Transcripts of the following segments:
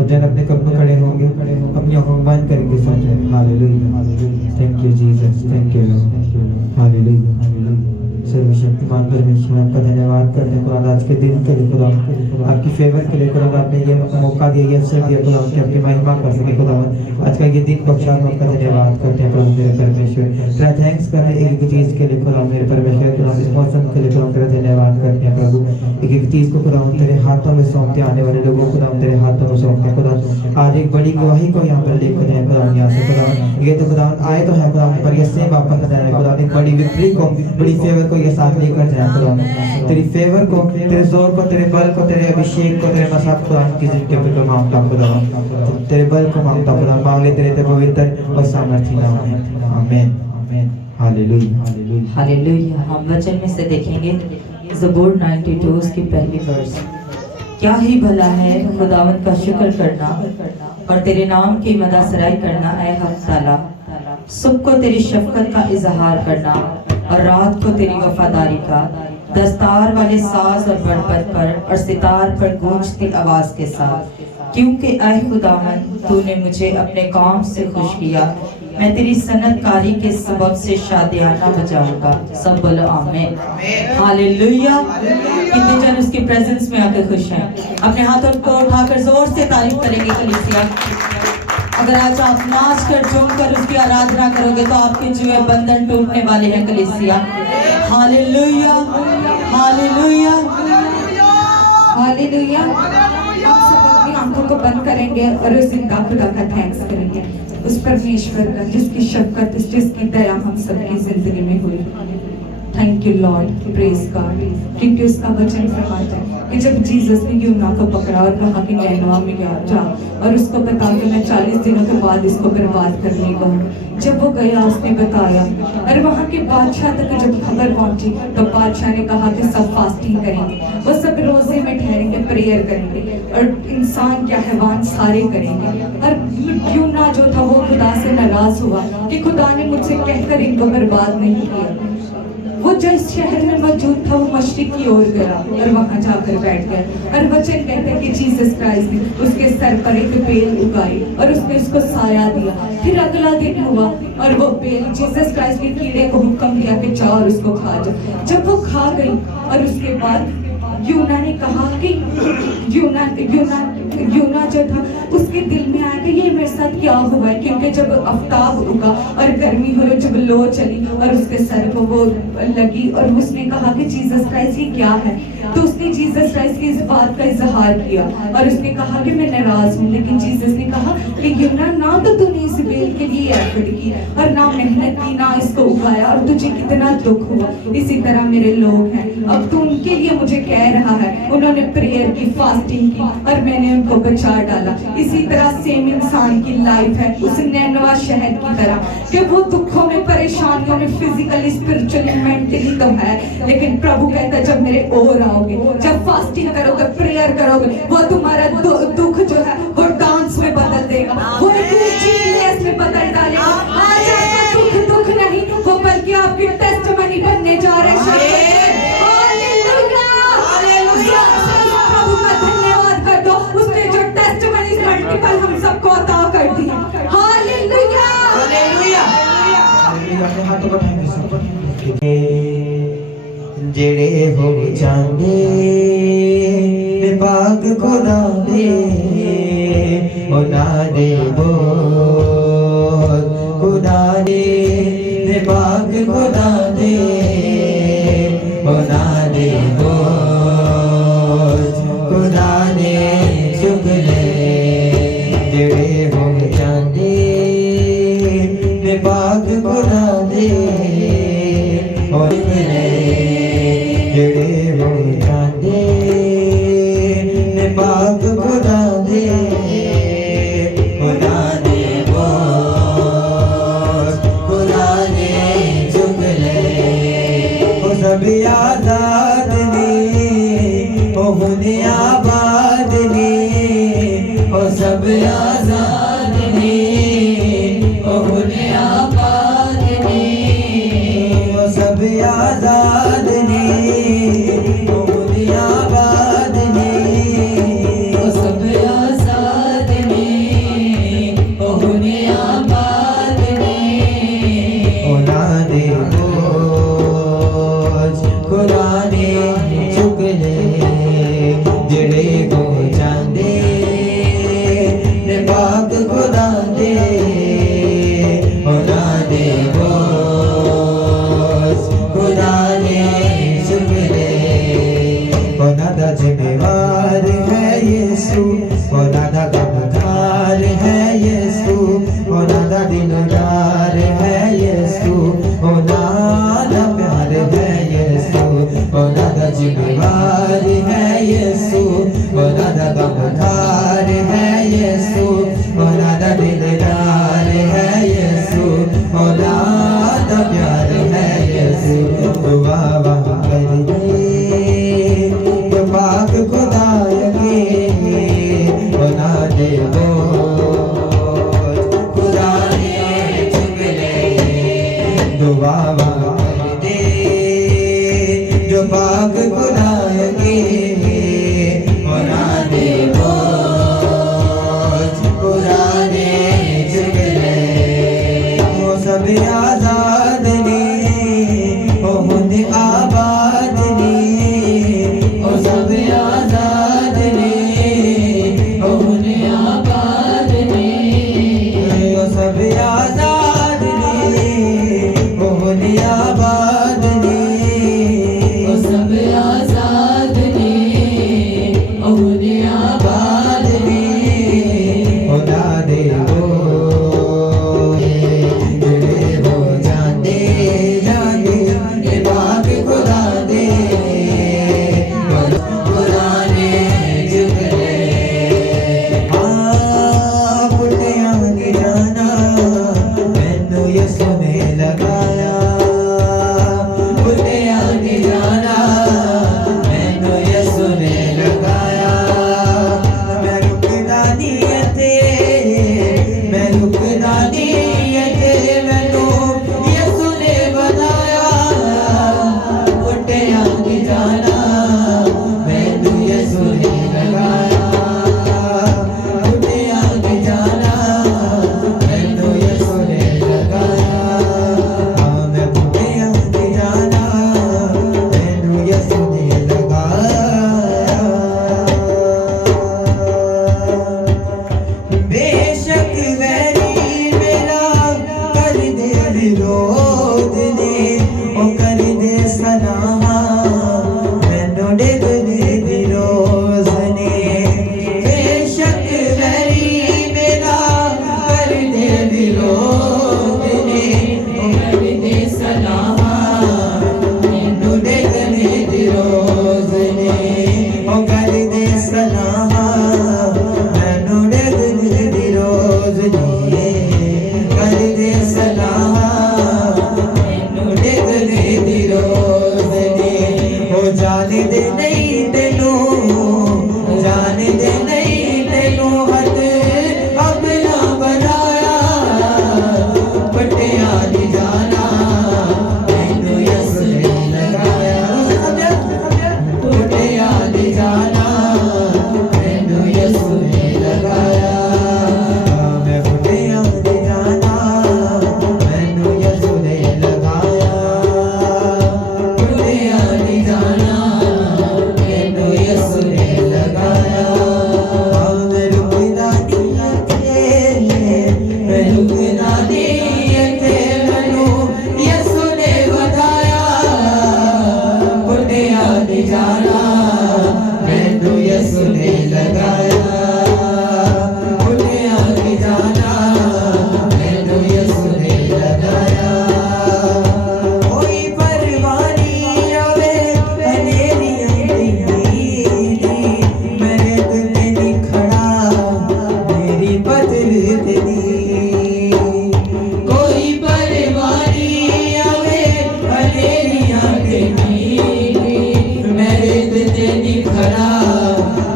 सब जन अपने कदमों खड़े होंगे, अपनी आंखों बंद करेंगे सब जन। Hallelujah, thank you Jesus, thank you Lord, hallelujah. सर्वशक्तिमान परमेश्वर आपका धन्यवाद करते हैं खुदा आज के दिन के लिए, खुदा आपकी फेवर के लिए, खुदा आपने ये मौका दिया, ये अवसर दिया खुदा कि आपकी महिमा कर सके खुदा। आज का ये दिन बख्शा, हम आपका धन्यवाद करते हैं प्रभु मेरे परमेश्वर। तेरा थैंक्स करते हैं एक एक चीज़ के लिए खुदा मेरे परमेश्वर, खुदा इस मौसम के लिए खुदा तेरा धन्यवाद करते हैं प्रभु। एक एक चीज़ को खुदा तेरे हाथों में सौंपते, आने वाले लोगों को खुदा तेरे हाथों में सौंपते हैं खुदा। आज एक बड़ी गवाही को यहाँ पर लेकर जाए खुदा, यहाँ से खुदा ये तो खुदा आए तो है खुदा, पर ये सेम वापस न जाए खुदा। एक बड़ी विक्ट्री को, बड़ी फेवर को ये साथ लेकर जाए खुदा। तेरी फेवर को, तेरे जोर को, तेरे बल को, तेरे अभिषेक को, तेरे मसाब खुदा की जिंदगी पे मांगता खुदा, तेरे बल को मांगता खुदा। मांग ले तेरे पवित्र और सामर्थी नाम में, आमीन, हालेलुया, हालेलुया। हम वचन में से देखेंगे ज़बूर 92 उसकी पहली वर्स। क्या ही भला है खुदावंद का शुक्र करना और तेरे नाम की मदासराई करना ऐ हक ताला। सुबह को तेरी शफकत का इजहार करना और रात को तेरी वफादारी का, दस्तार वाले साज और बड़पत पर और सितार पर गूंजती आवाज के साथ। क्योंकि ऐ खुदावंद तूने मुझे अपने काम से खुश किया, मैं तेरी सनतकारी के सबब से शादियाना बजाऊंगा। सब बोलो आमीन, हालेलुया। कितने जन उसकी प्रेजेंस में आकर खुश हैं? अपने हाथों को उठाकर जोर से तारीफ करेंगे कलीसिया। अगर आज आप नाच कर झूम कर उसकी आराधना करोगे तो आपके जुए बंधन टूटने वाले हैं कलीसिया। Hallelujah, hallelujah, hallelujah. आप सब अपनी आंखों को बंद करेंगे और उस जिंदा खुदा का थैंक्स करेंगे, उस परमेश्वर का जिसकी शफकत, जिसकी दया हम सबकी जिंदगी में हुई। Thank you Lord, praise God. क्योंकि उसका वचन फरमाता है कि जब जीसस ने यूना को पकड़ा और कहा कि नैनवा में जा और उसको बता कि मैं 40 दिनों के बाद इसको बर्बाद करने को हूँ। जब वो गया उसने बताया और वहाँ के बादशाह तक जब खबर पहुंची तो बादशाह ने कहा कि सब फास्टिंग करेंगे, वो सब रोजे में ठहरेंगे, प्रेयर करेंगे और इंसान क्या हैवान सारे करेंगे। और यूना जो था वो खुदा से नाराज हुआ कि खुदा ने मुझसे कहकर इनको बर्बाद नहीं किया। वो जिस शहर में मौजूद था वो मशरिक की ओर गया और वहां जाकर बैठ गया। और वचन कहते हैं कि जीसस क्राइस्ट ने उसके सर पर एक बेल उगाई और उसने उसको साया दिया। फिर अगला दिन हुआ और वो बेल जीसस क्राइस्ट ने कीड़े को हुक्म दिया कि जाओ और उसको खा जाओ। जब वो खा गई और उसके बाद यूना ने कहा कि यूना जो था उसके दिल में आया कि ये मेरे साथ क्या हुआ है, क्योंकि जब आफ्ताब उगा और गर्मी हुई, जब लो चली और उसके सर को वो लगी और उसने कहा कि जीसस क्राइस्ट ये क्या है। तो उसने जीसस क्राइस्ट की इस बात का इजहार किया और उसने कहा कि मैं नाराज हूँ। लेकिन जीसस ने कहा कि यूना ना तो तूने इस बेल के लिए एफर्ट की और ना मेहनत की, ना इसको उगाया और तुझे कितना दुख हुआ। इसी तरह मेरे लोग हैं, अब तू उनके लिए मुझे कह रहा है, उन्होंने प्रेयर की, फास्टिंग की और मैंने उनको बचा डाला। इसी तरह सेम इंसान की लाइफ है उस नैनवा शहर की तरह कि वो दुखों में, परेशानियों में, फिजिकली, स्पिरिचुअली, मेंटली तो है, लेकिन प्रभु कहता है जब मेरे ओर आओगे, जब फास्टिंग करोगे, प्रेयर करोगे, वो तुम्हारा दुख जो है वो डांस में बदल देगा, वो में बदल डालेगा। आज आपका दुख नहीं, वो बल्कि आपकी टेस्टमनी बनने जा रहे हैं। प्रभु का धन्यवाद कर दो, उसने जो टेस्टमनी मल्टीपल हम सबको अता कर दी। Hallelujah, hallelujah. अपने हाथों को उठाएंगे सब। जेड़े हो जांदे बाग खुदा दे उना दे बोल खुदा दे बाग खुदा दे उना दे बोल खुदा दे शुक्र जेड़े हो जांदे बाग खुदा दे और जेड़े हो जांदे बाग खुदा दे खुदा दे बोल खुदा दे शुक्र ओ सब आजाद नी ओ हुने आबाद नी ओ सब आजाद नी ओ हुने आबाद नी ओ सब आजाद नी ओ हुने आबाद नी ओ सब आजाद बोझ खुदा ने चुक ले दुआ कर दे जो पाक खुदा के बना दे बोझ खुदा ने चुक ले वो सब आजाद ने वो खुद आबाद ने वो सब आजाद ने वो खुद आबाद ने वो सब आजाद ने वो खुद आबाद ने वो सब आजाद ने वो खुद आबाद ने खुदा दे वो जेड़े हो जाते जाते पाक खुदा दे खुदा ने चुक ले पुट्टियां दी जाना मैनू यसू ने लगाया पुट्टियां दी जाना मैनू यसू ने लगाया मैं रुकदा नहीं इत्थे मैं रुकदा नहीं इत्थे मैनू यसू ने बनाया पुट्टियां दी जाना मैनू यसू ने लगाया पुट्टियां दी जाना मैनू यसू ने लगाया मैं पुट्टियां दी जाना मैनू यसू ने लगाया बेशक वैरी मेरा कर दे विरोध ने ओ कर दे सलाह मैनू डिग दे विरोध ने बेशक वैरी मेरा कर दे विरोध ने ओ कर दे सलाह मैनू डिग दे विरोध ने ओ कर दे सलाह मैनू डिग दे विरोध ने कर दे सलाह मैनू डिग दे विरोध ने हो जाने दे नहीं तेनू जाने दे नहीं तेनू हद अपना बनाया पट्टियां दी जाना मैनू यसू ने लगाया पट्टियां दी जाना मैनू यसू ने लगाया मैं पट्टियां दी जाना मैनू यसू ने लगाया पट्टियां दी जाना मैनू यसू ने लगाया मैं रुकदा नहीं इत्थे मैं रुकदा नहीं इत्थे मैनू यसू ने बनाया पुट्टियां दी जाना मैनू यसू ने लगाया पुट्टियां दी जाना मैनू यसू ने लगाया कोई परवाह नहीं आवे हनेरियां दी मेरे दिल ते नहीं खड़ा मेरी बदल तेरी कोई परवाह नहीं आवे हनेरियां दी मेरे दिल ते नहीं खड़ा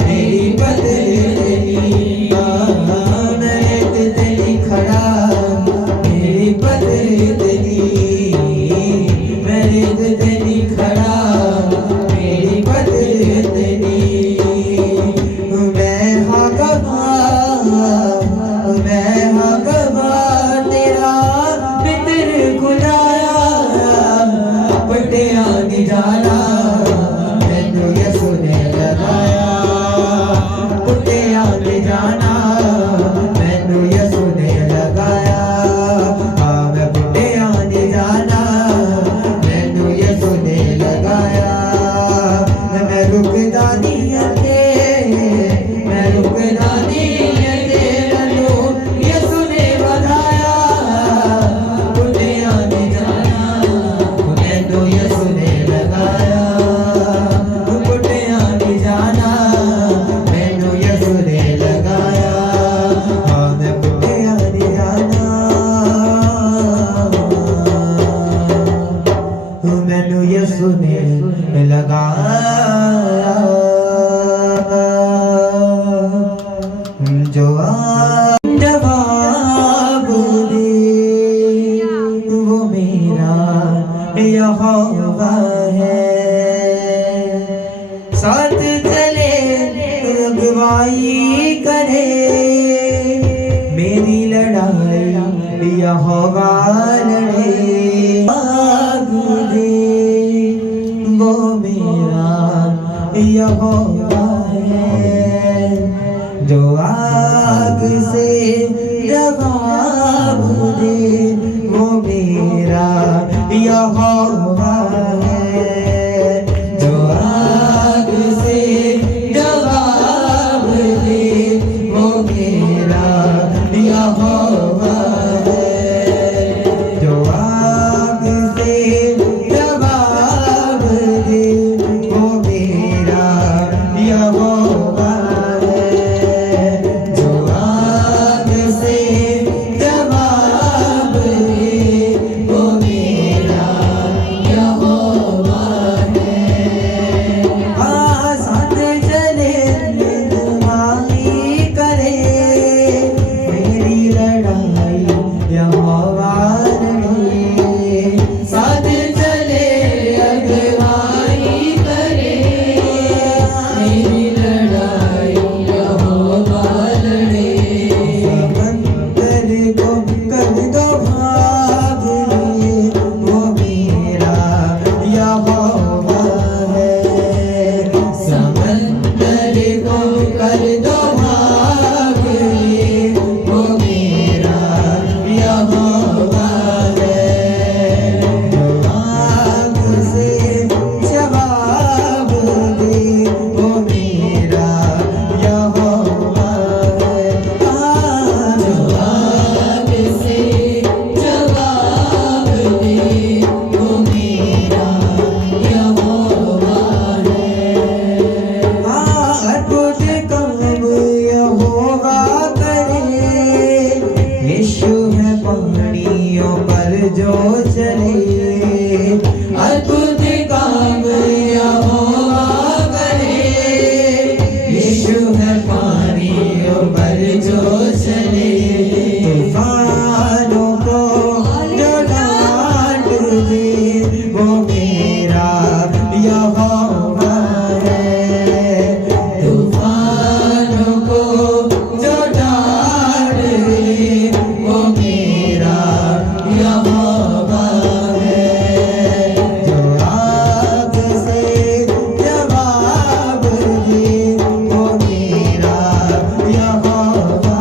मेरी बदल तेरी मेरे दिल ते नहीं खड़ा मेरी बदल तेरी मेरे दिल ते नहीं खड़ा मेरी बदल तेरी मैं हाँ गवाह तेरा मित्र खुदाया पट्टियां दी जाना मैनू यसू ने लगाया पुट्टियां दी जाना जवाब दे वो मेरा यहोवा है। साथ चले अगुवाई करे मेरी लड़ाई यहोवा लड़े। आग दे वो मेरा यहोवा है जो आग से जवाब दे वो मेरा यहोवा है जो आग से जवाब दे वो मेरा यहोवा है जो आग से जवाब दे वो मेरा यहोवा है जो आग से जवाब दे वो मेरा यहोवा है। साथ चले अगुवाई करे मेरी लड़ाई यहोवा लड़े। साथ चले अगुवाई करे मेरी लड़ाई यहोवा लड़े। समंदर को कर दो भाग वो मेरा यहोवा है। समंदर को कर दो भाग वो मेरा यहोवा है जो आग से जवाब दे वो मेरा यहोवा है। जो आग से जवाब दे वो मेरा यहोवा है। अद्भुत काम यहोवा करे यीशु है पहाड़ियों पर जो चले। अद्भुत काम यहोवा करे यीशु है पहाड़ियों पर जो चले। तूफानों को जो डांट दे वो मेरा यहोवा है। तूफानों को जो डांट दे वो मेरा यहोवा है जो आग से जवाब दे वो मेरा यहोवा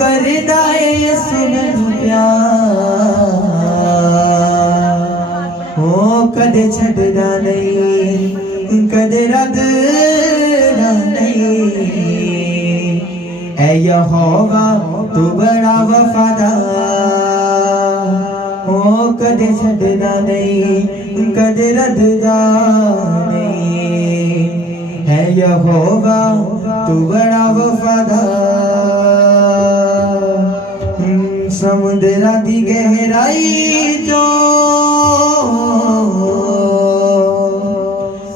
करदा है यसु मैनू प्यार ओ कदे छड़दा नहीं कदे रददा नहीं ऐ यहोवा तू बड़ा वफादार ओ कदे छड़दा नहीं कदे रददा नहीं है यहोवा तू बड़ा वफादार समुद्रा दी गहराई जो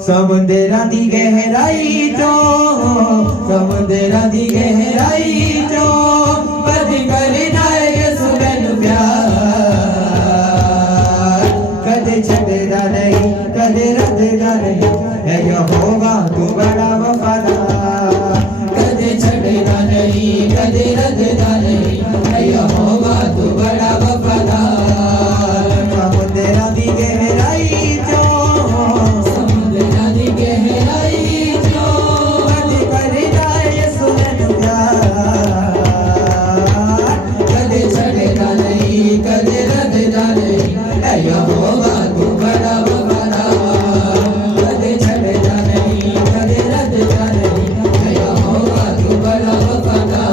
समुद्रा दी गहराई जो समुद्रा दी गहराई जो बद करदा है यसु मैनू प्यार कदे छड़दा नहीं कदे रददा नहीं है यहोवा तू बड़ा वफादार कदे छड़दा नहीं कदे रददा नहीं है यहोवा तू बड़ा वफादार समुद्रा दी गहराई जो समुद्रा दी गहराई जो बद करदा है यसु मैनू प्यार कदे छड़दा नहीं कदे रददा नहीं है यहोवा तू बड़ा वफादार कदे छड़दा नहीं कदे रददा नहीं है यहोवा तू बड़ा वफादार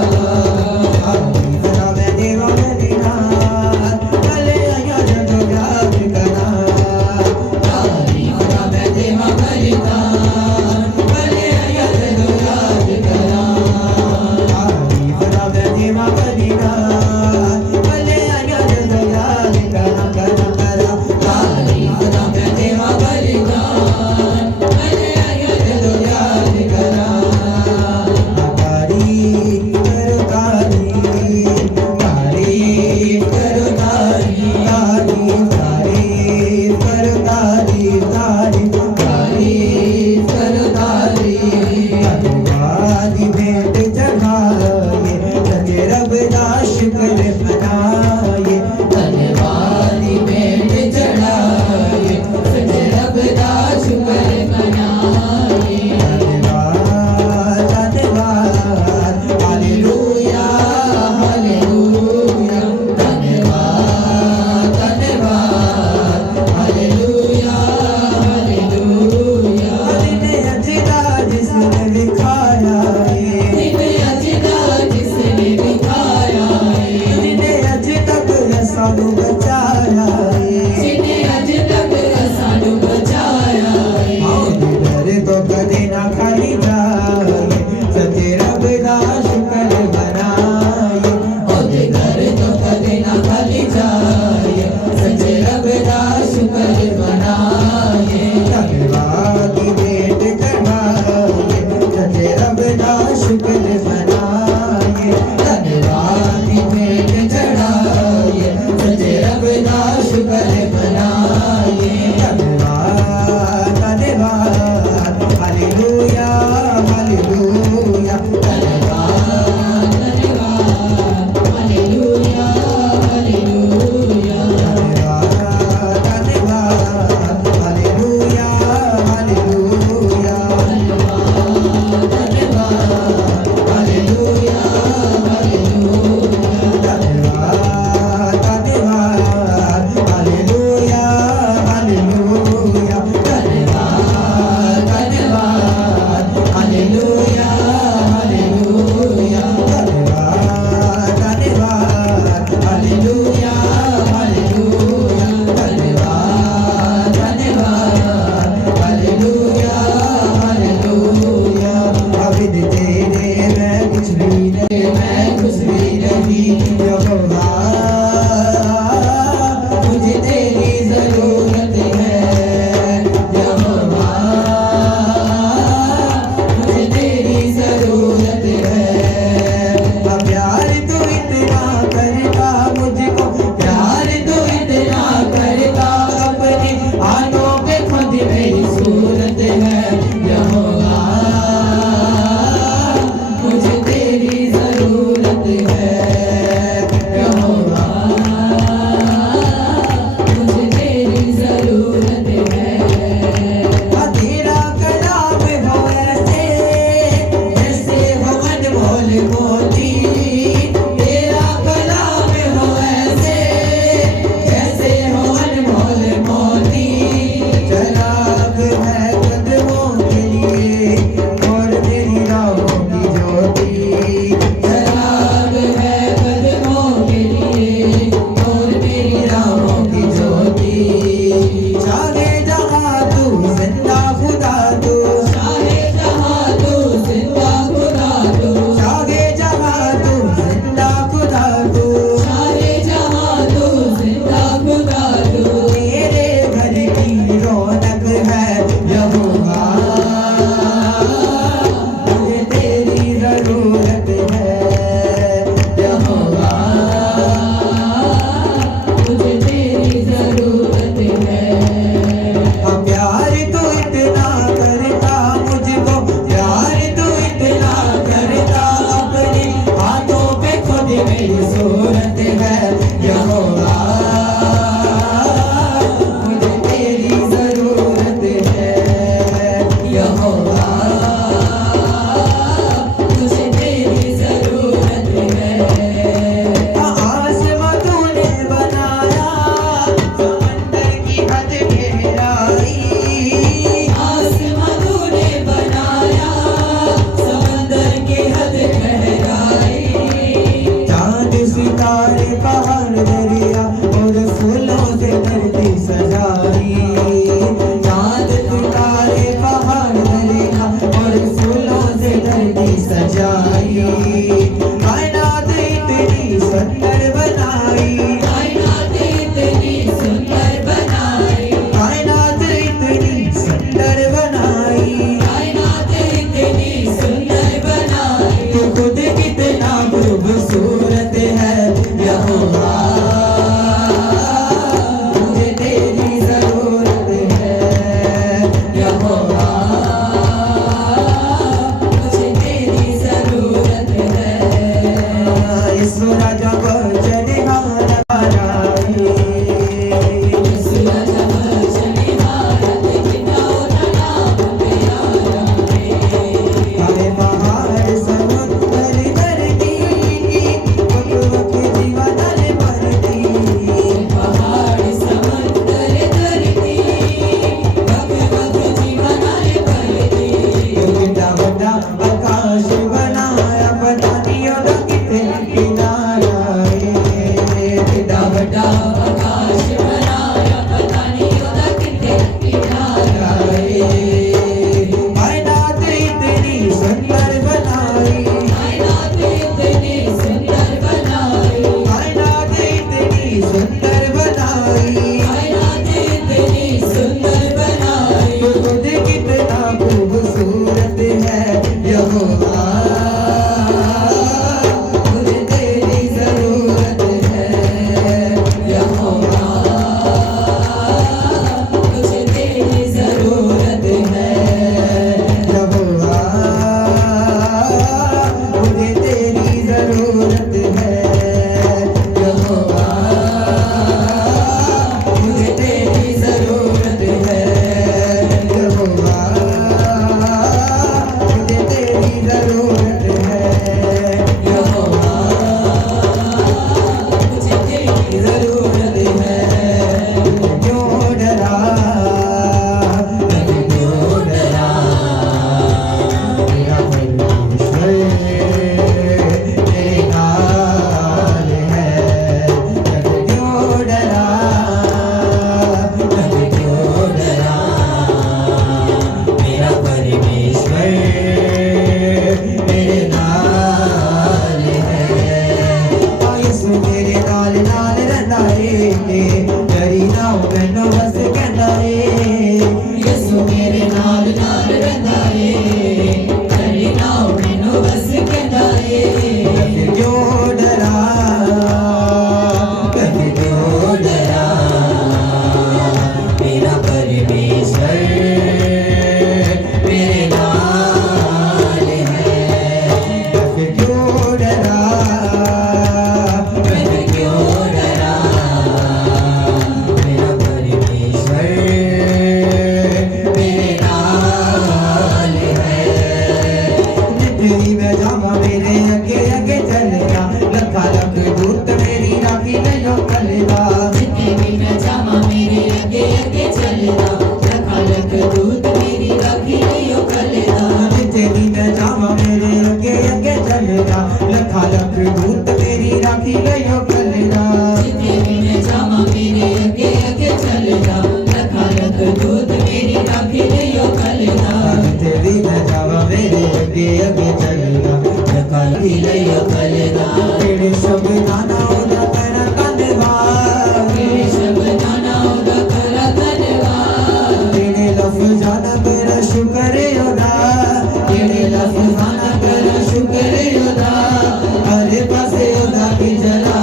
तेरी सूरत है यहोवा, मुझे तेरी जरूरत है यहोवा, मुझे तेरी जरूरत है। आसमां तूने बनाया समंदर की हद गहराई, आसमां तूने बनाया समंदर की हद गहराई, चांद सितारे पहाड़ दरिया और फूलों से धरती सजाई, चांद सितारे पहाड़ दरिया और फूलों से धरती सजाई, कायनात इतनी सुंदर बनाई, कायनात इतनी सुंदर बनाई, कायनात इतनी सुंदर बनाई, कायनात इतनी सुंदर बनाई, तू खुद कितना खूबसूरत है यहोवा, मुझे तेरी जरूरत है यहोवा, मुझे तेरी जरूरत है। इस राजा को चढ़ाना बनाए, सूरज वर्षणी भारत किनाओ नाम प्यारा है। काहे पहाड़ समुद्र धरती, वक वक जीवन भरती, पहाड़ समुद्र धरती, वक वक जीवनाले भरती, कितना बड़ा आकाश बनाया पता नहीं होगा कितने किनारा है, कितना बड़ा आकाश बनाया पता नहीं होगा कितने किनारा है। कायनात इतनी सुंदर बनाई, कायनात इतनी सुंदर बनाई, कायनात इतनी सुंदर बनाई, कायनात इतनी सुंदर बनाई, तू खुद कितना खूबसूरत है यहोवा, मुझे तेरी जरूरत है यहोवा, मुझे तेरी जरूरत है। यहोवा, मुझे तेरी जरूरत है यहोवा, मुझे तेरी जरूरत है यहोवा, मुझे तेरी जरूरत है यहोवा, मुझे तेरी जरूरत है। क्यों डरा, क्यों डरा, मेरा परमेश्वर तेरे नाल है, क्यों डरा, क्यों डरा, मेरा परमेश्वर तेरे नाल है, यीशु मेरे नाल नाल रहंदा है, डरी ना मैनू बस कहंदा है, यसु मेरे नाल नाल रहंदा है, करी ना मैनू बस कहंदा है। कभी क्यों डरा, कभी क्यों डरा, मेरा परमेश्वर मेरे नाल है, कभी क्यों डरा, कभी क्यों डरा, मेरा परमेश्वर मेरे नाल है, जितनी मैं जावा मेरे अगे अगे चलेगा, लखा लख दूत मेरी राखी नहीं कलेगा, जितने भी मैं जावा मेरे आगे आगे चलदा, लखा लख दूत मेरी राखी लियो कलदा, जितनी मैं जावा मेरे अगे अगे चलेगा, लखा लख दूत मेरी राखी नहीं कलेगा, जितने भी मैं जावा मेरे आगे आगे चलदा, लखा लख दूत मेरी राखी लियो कलदा, जितनी मैं जावा मेरे अगे अगे चलेगा, लखा लख नहीं कलेगा, तेरे शब्द नाना ओदा तेरा धन्यवाद, तेरे शब्द नाना ओदा करा धन्यवाद, तेरे लफ्ज़ाना तेरा शुक्र योदा, तेरे लफ्ज़ाना तेरा शुक्र योदा, हर पासे योदा की जला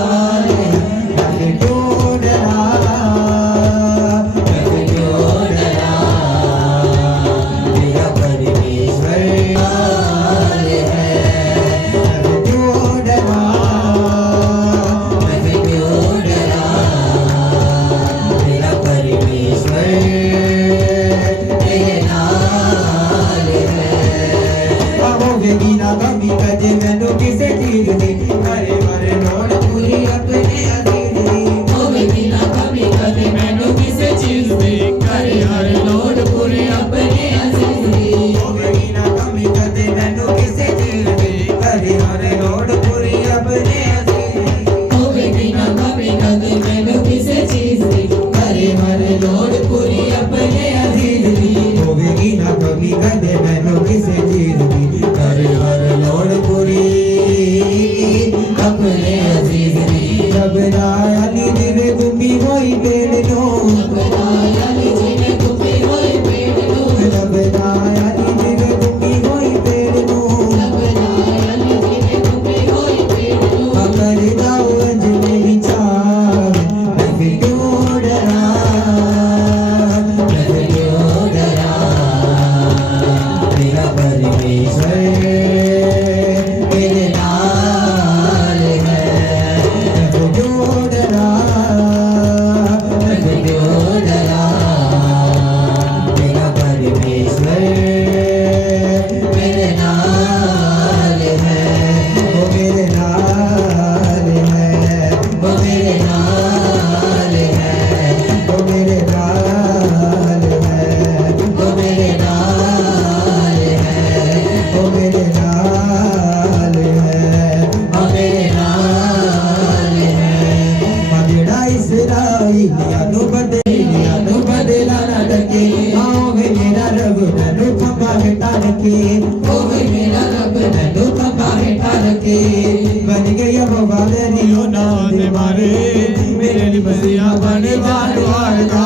अजीज ने रबराया नी जिवे गुम्बी होई पेड़ नो रबराया नी जिवे गुम्बी होई पेड़ नो रबराया नी जिवे गुम्बी होई पेड़ नो रबराया नी जिवे गुम्बी होई पेड़ नो अगर जाओ अंज मेरी चाह मैं फिर क्यों डरा मेरा परमेश्वर मेरे नाल है मैं फिर क्यों डरा मेरा परमेश्वर मेरे नाल है वो मेरे नाल है वो मेरे नाल है वो मेरे नाल है वो मेरे नाल है वो मेरे नाल है वो मेरे नाल है मजड़ा इसराइलिया नु बदला ना डके आओ वे मेरा रब ननु खंबा हेठा रखे ओ वे मेरा रब ननु खंबा हेठा रखे बन गया वो वादरियो ना दे मारे मेरे लिए मसीहा बने जानवारदा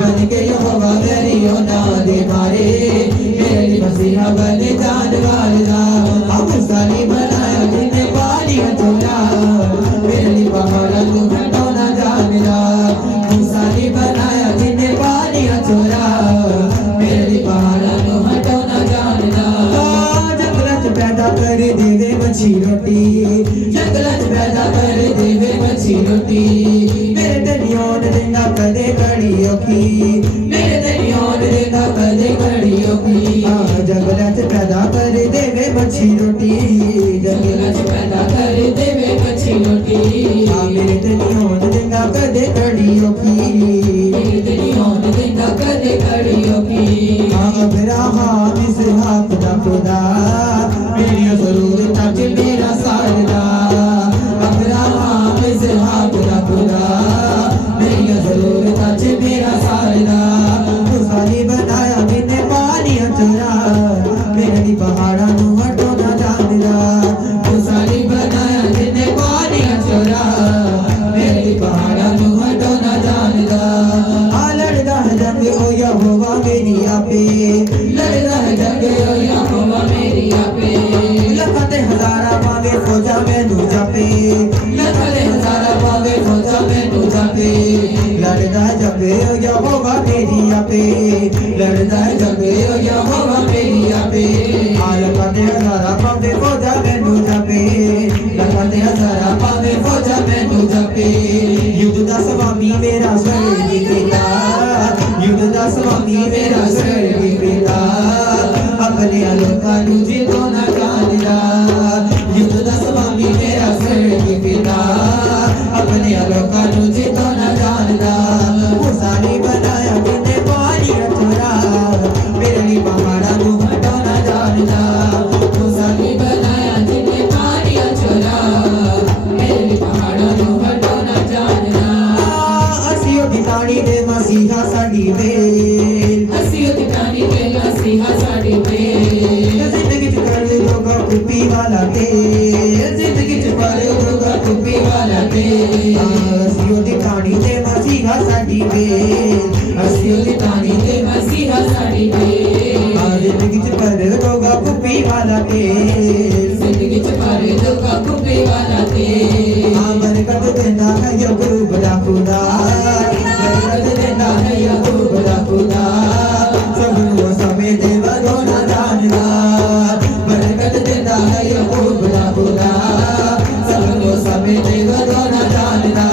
बन गया वो वादरियो ना दे मारे मेरे लिए मसीहा बने जानवारदा अब साली बनाया जिन्हें पानी चोरा मेरे लिए पहाड़ा तू हटोना जानदा साली बनाया जिन्हें पानी चोरा मेरे लिए पहाड़ा तू हटोना जानदा जंगलत पैदा कर देवे मच्छी रोटी जंगलत पैदा कर देवे मच्छी रोटी मेरे दरियों देना कदे कड़ी औखी मेरे दरियों देना कदे कड़ी औखी जंगलत पैदा कर देवे मच्छी रोटी जंगलत पैदा कर देवे मच्छी रोटी मेरे दरियों देना कदे कड़ी औखी मेरे दरियों देना कदे कड़ी औखी अब्राहम इसहाक दा खुदा मेरी जरूरतां च मेरा सारदा अब्राहम इसहाक दा खुदा मेरी जरूरतां च मेरा सारदा साली बनाया जिन्हें पानी चोरा मेरे दी पहाड़ा नू हटोना जानदा साली बनाया जिन्हें पानी चोरा मेरे दी पहाड़ा नू हटोना जानदा लड़दा है जंग ओ यहोवा मेरी आपे लड़दा है जंग ओ यहोवा मेरी आपे लखते हजारा पावे फौजा मैनू जापे लखते हजारा पावे फौजा मैनू जापे लड़दा जंग ओ यहोवा मेरी आपे लड़दा है जंग ओ यहोवा मेरी आपे लखते हजारा पावे फौजा मैनू जापे लखते हजारा पावे फौजा मैनू जापे युद्ध दा स्वामी मेरा स्वर्गी पिता युद्ध दा स्वामी मेरा स्वर्गी पिता अपने लोकां नू जितोना जानदा युद्ध दा स्वामी मेरा स्वर्गी पिता अपने लोकां नू जितोना जानदा वो साली बनाया जिन्हें पानी चोरा मेरे लिए पहाड़ा नू हटोना जानदा वो साली बनाया जिन्हें पानी चोरा मेरे लिए पहाड़ों नू हटोना जानदा ਅਸੀਂ ਉਹ ਦਿਤਾਣੀ ਦੇ ਮਸੀਹਾ ਸਾਡੀ ਵੇਲ ਅਸੀਂ ਉਹ ਟਿਕਾਣੀ ਦੇ ਮਸੀਹਾ ਸਾਡੀ ਵੇਲ ਜ਼ਿੰਦਗੀ ਚ ਕਰ ਦੋਗਾ ਕੁੱਪੀ ਵਾਲਾ ਤੇ ਜ਼ਿੰਦਗੀ ਚ ਕਰ ਦੋਗਾ ਕੁੱਪੀ ਵਾਲਾ ਤੇ ਅਸੀਂ ਉਹ ਦਿਤਾਣੀ ਦੇ ਮਸੀਹਾ ਸਾਡੀ ਵੇਲ ਅਸੀਂ ਉਹ ਟਿਕਾਣੀ ਦੇ ਮਸੀਹਾ ਸਾਡੀ ਵੇਲ ਜ਼ਿੰਦਗੀ ਚ ਕਰ ਦੋਗਾ ਕੁੱਪੀ ਵਾਲਾ ਤੇ ਜ਼ਿੰਦਗੀ ਚ ਪਰ ਦੋਗਾ ਕੁੱਪੀ ਵਾਲਾ ਤੇ बरकत देना है यहूब दा खुदा बरकत देना है यहूब दा खुदा सबको समेत बदोना जानदा बरकत देना है यहूब दा खुदा सबको समेत बदोना जानदा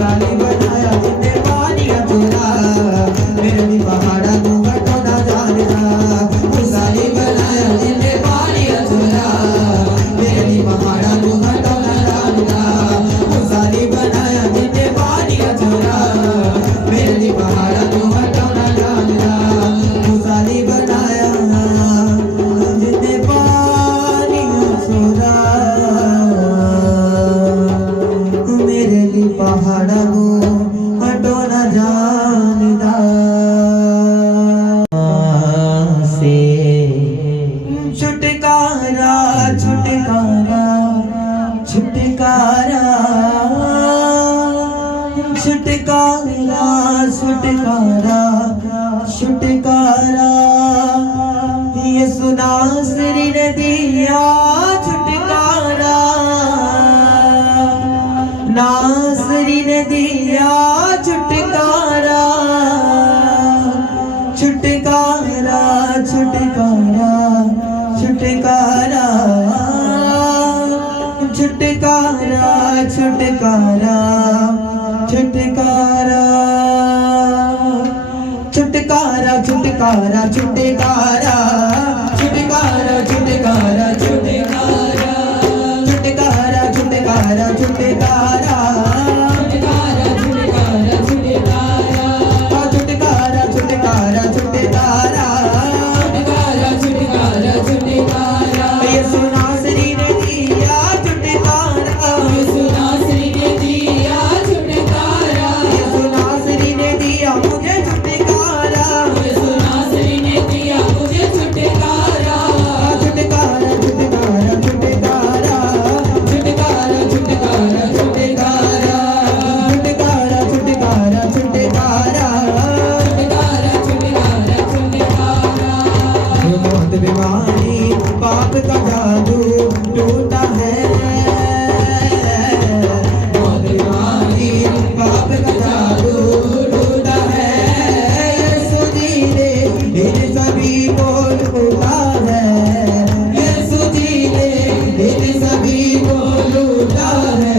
साली बनाया जिन्हें पानी चोरा मेरे दी पहाड़ा नू हटोना जानदा साली बनाया जिन्हें पानी चोरा मेरे दी पहाड़ा नू हटोना जानदा साली बनाया जिन्हें पानी चोरा मेरे दी पहाड़ा नू हटोना जानदा साली बनाया जिन्हें पानी चोरा छुटकारा छुटकारा छुटकारा यीशु नासरी ने दिया छुटकारा नासरी ने दिया छुटकारा छुटकारा छुटकारा छुटकारा छुटकारा छुटकारा छुटकारा छुटकारा छुटकारा छुटकारा छुटकारा छुटकारा छुटकारा छुटकारा छुटकारा छुटकारा यीशु नासरी ने दिया छुटकारा यीशु नासरी ने दिया मुझे छुटकारा छुटकारा छुटकारा छुटकारा छुटकारा छुटकारा छुटकारा छुटकारा मौत बीमारी पाप का जादू टूटा है मौत बीमारी पाप का जादू टूटा है यीशु जी ने इन सभी को लूटा है यीशु जी ने इन सभी को लूटा है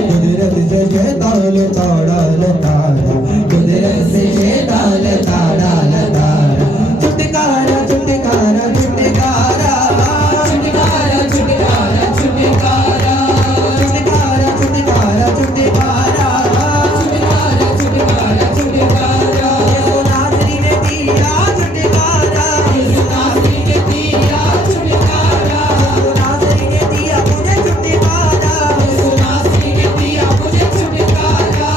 कुदरत से शैतान ताड़ा लताड़ा कुदरत से शैतान ताड़ा लताड़ा छुटकारा छुटकारा छुटकारा छुटकारा छुटकारा छुटकारा छुटकारा छुटकारा छुटकारा यीशु नासरी ने दिया छुटकारा यीशु नासरी ने दिया मुझे छुटकारा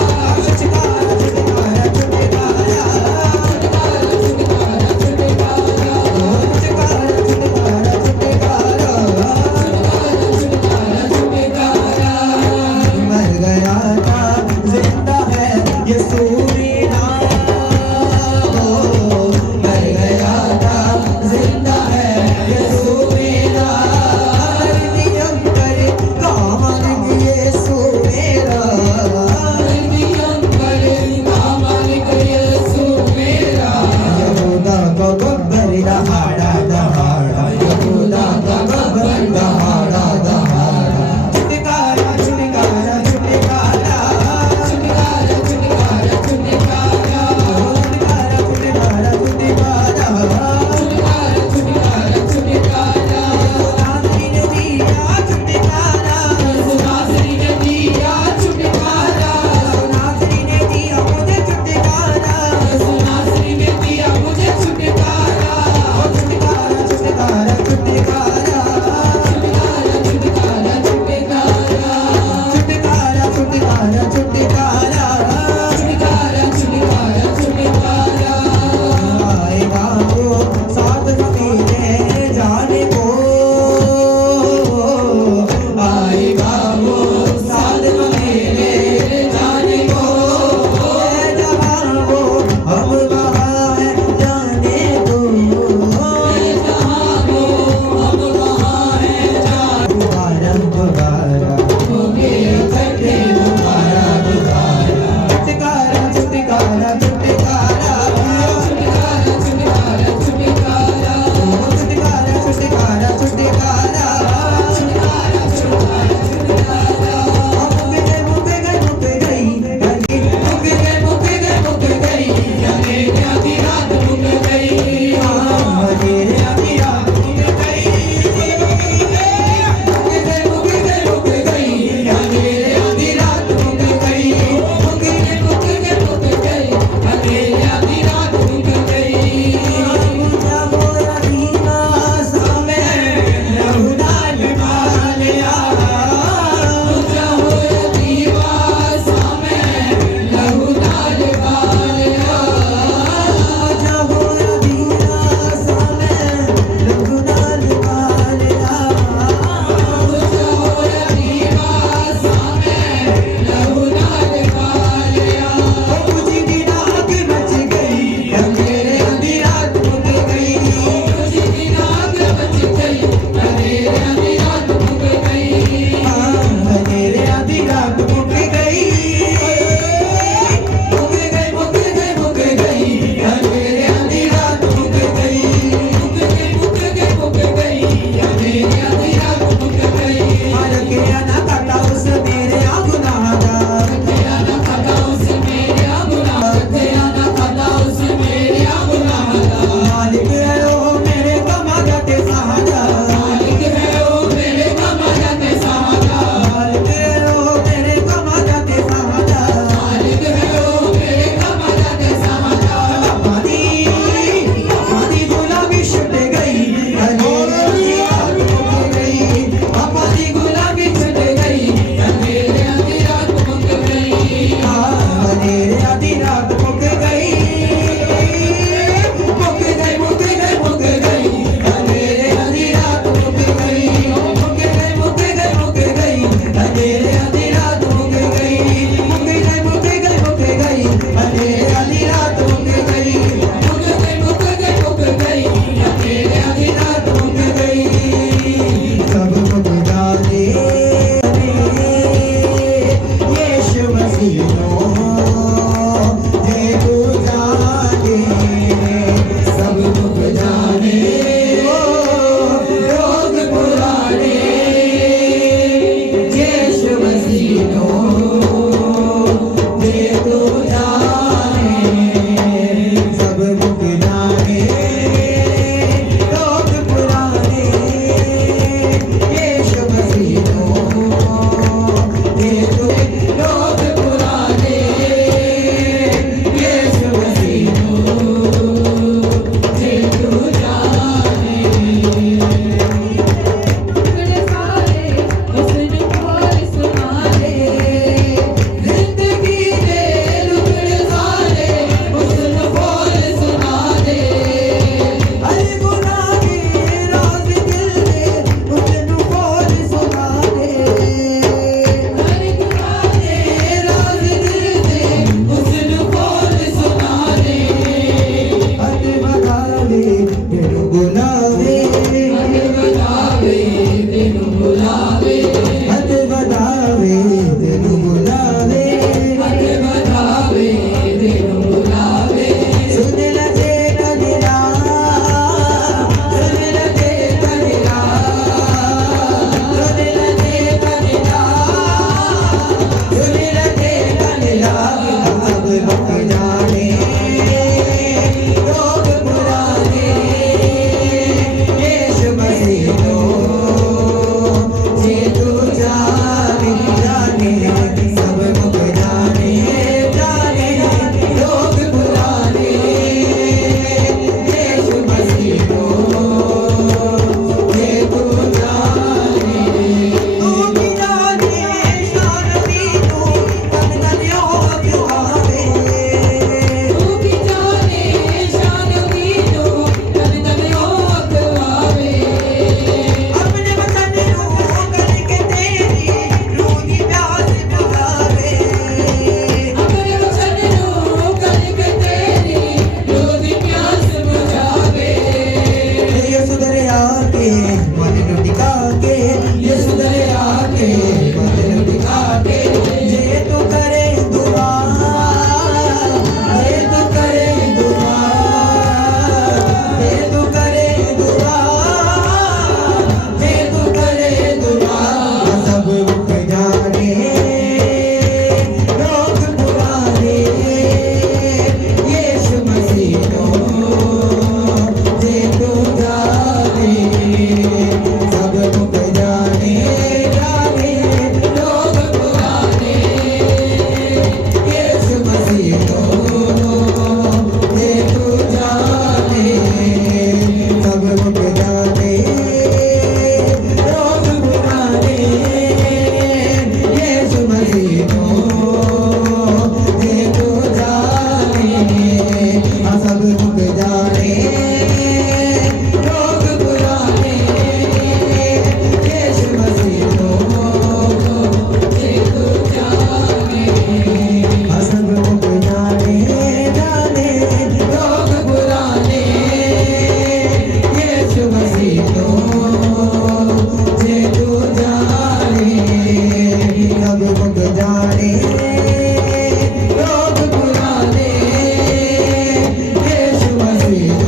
सारे लोग पुराने यीशु मसीह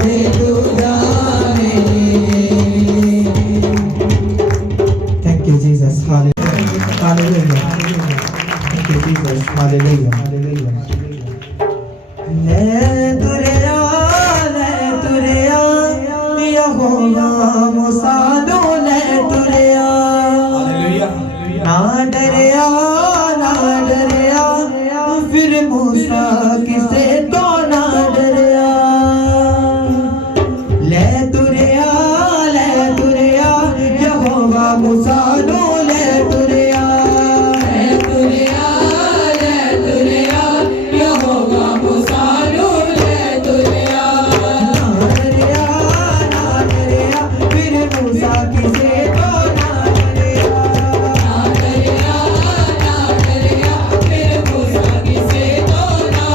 दे तू जाने। Thank you Jesus, hallelujah, hallelujah. Thank you Jesus, hallelujah, hallelujah. ले तुरया यहोवा मुसादो ले तुरया ना डरया फिर मूसा किसे तो ना डरया। ले तुरया यहोवा मुसादो ले तुरया यहोवा मुसालो ले तुरया ना डरया फिर मूसा किसे तो ना डरया। ना डरया फिर मूसा किसे तो ना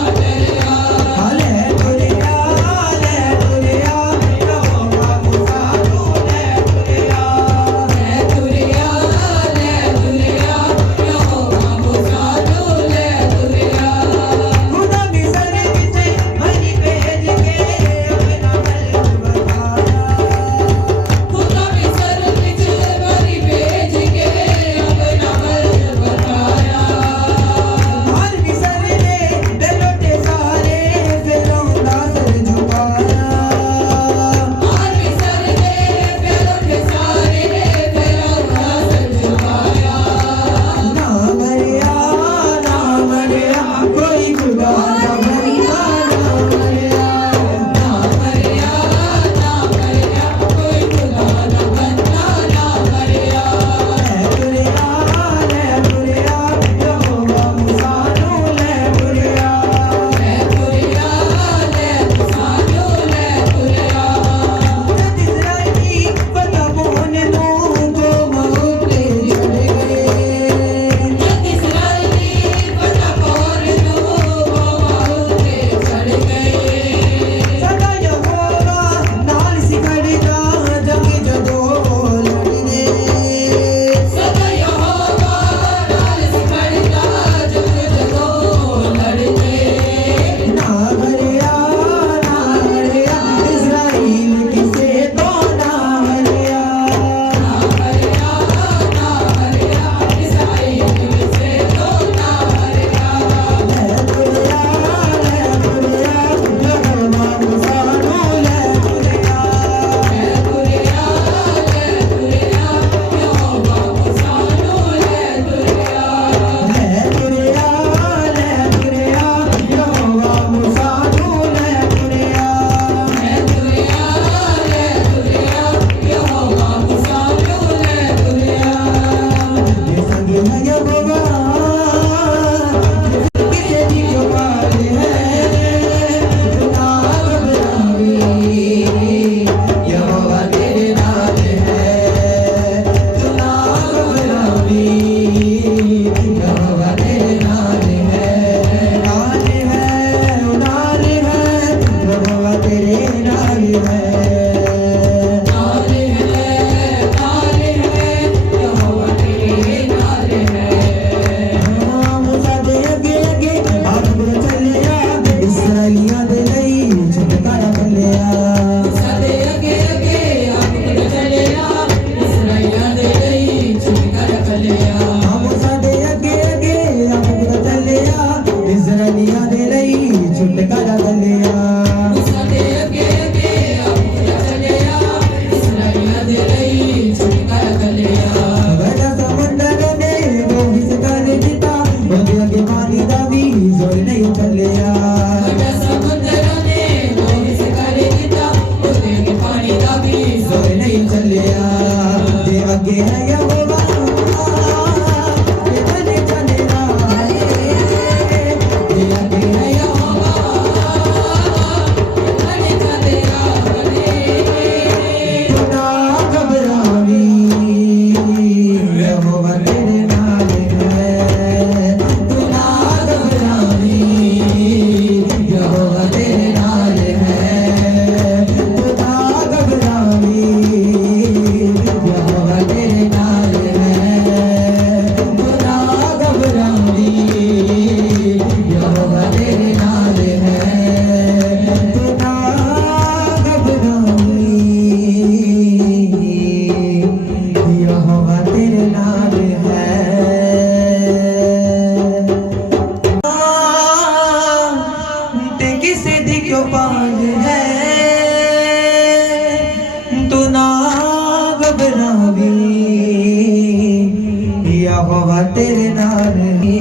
यहोवा तेरे नाल ही,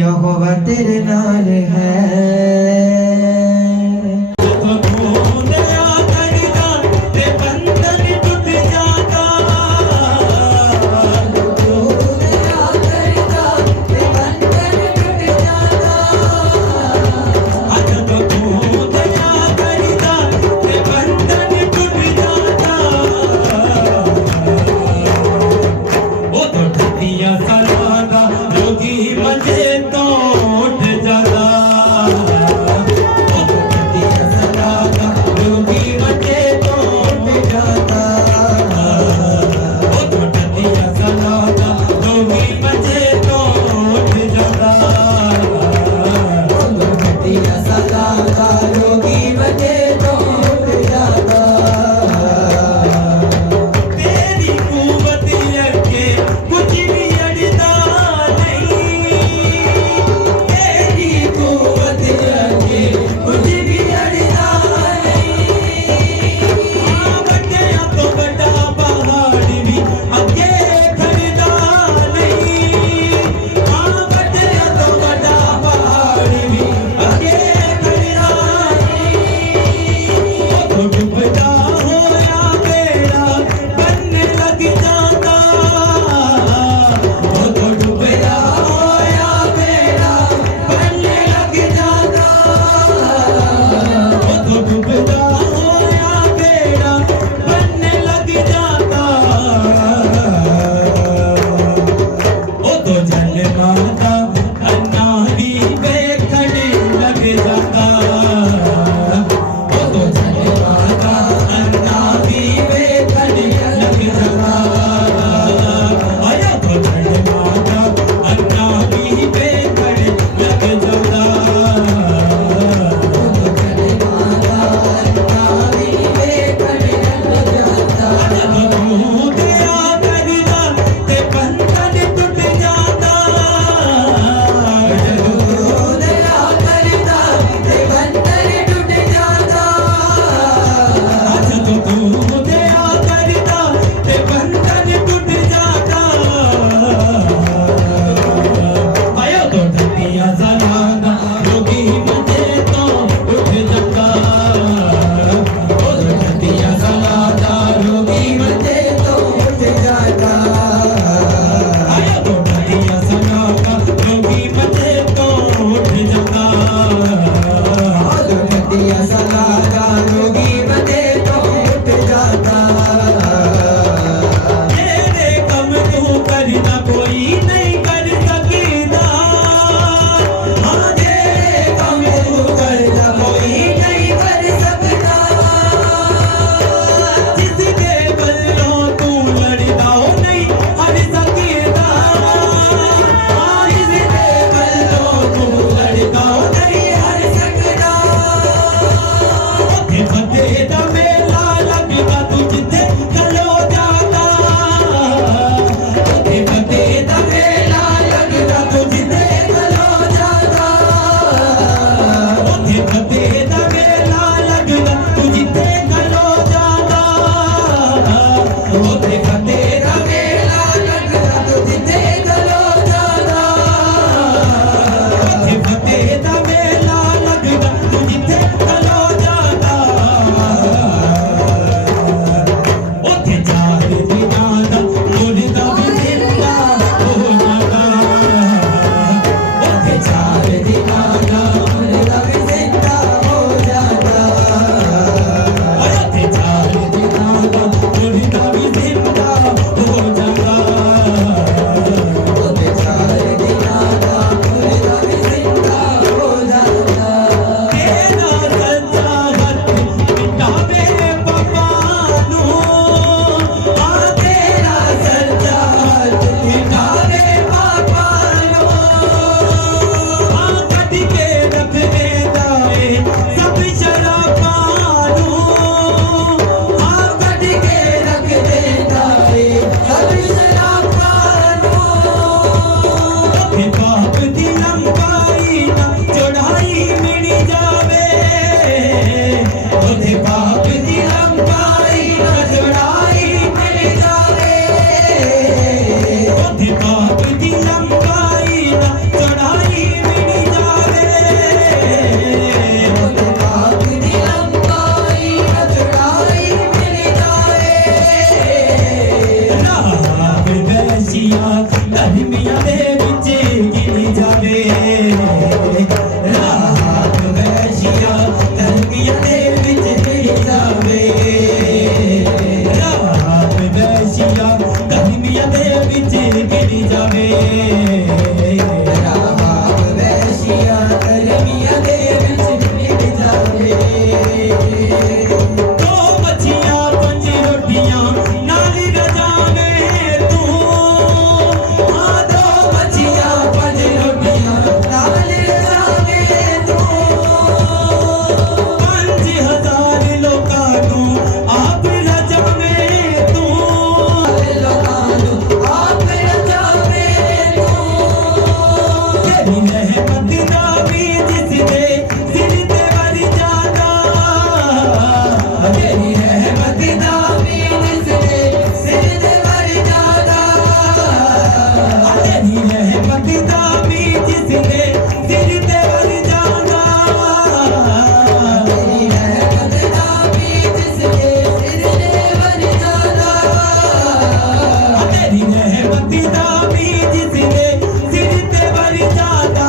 यहोवा तेरे नाल है। ते गर्मियां दे विच गिनी जावे राहत वैशिया गर्मियां दे विच गिनी जावे राहत वैशिया गर्मियां दे विच गिनी जावे राहत वैशिया गर्मियां दे विच गिनी जावे दो मच्छियां पंज रोटियां नाल रजावे तू हाँ दो मच्छियां पंज रोटियां नाल रजावे तू 5000 लोकां नू आप रजावे तू लोकां नू आप रजावे तू तेरी रहमत दा भी जिस दे सिर ते वर जादा तेरी रहमत दा भी जिस दे सिर ते वर जादा तेरी रहमत दा भी जिस दे सिर ते वर जादा तेरी रहमत दा भी जिस दे सिर ते वर जादा तेरी रहमत दा भी जिस दे सिर ते वर जादा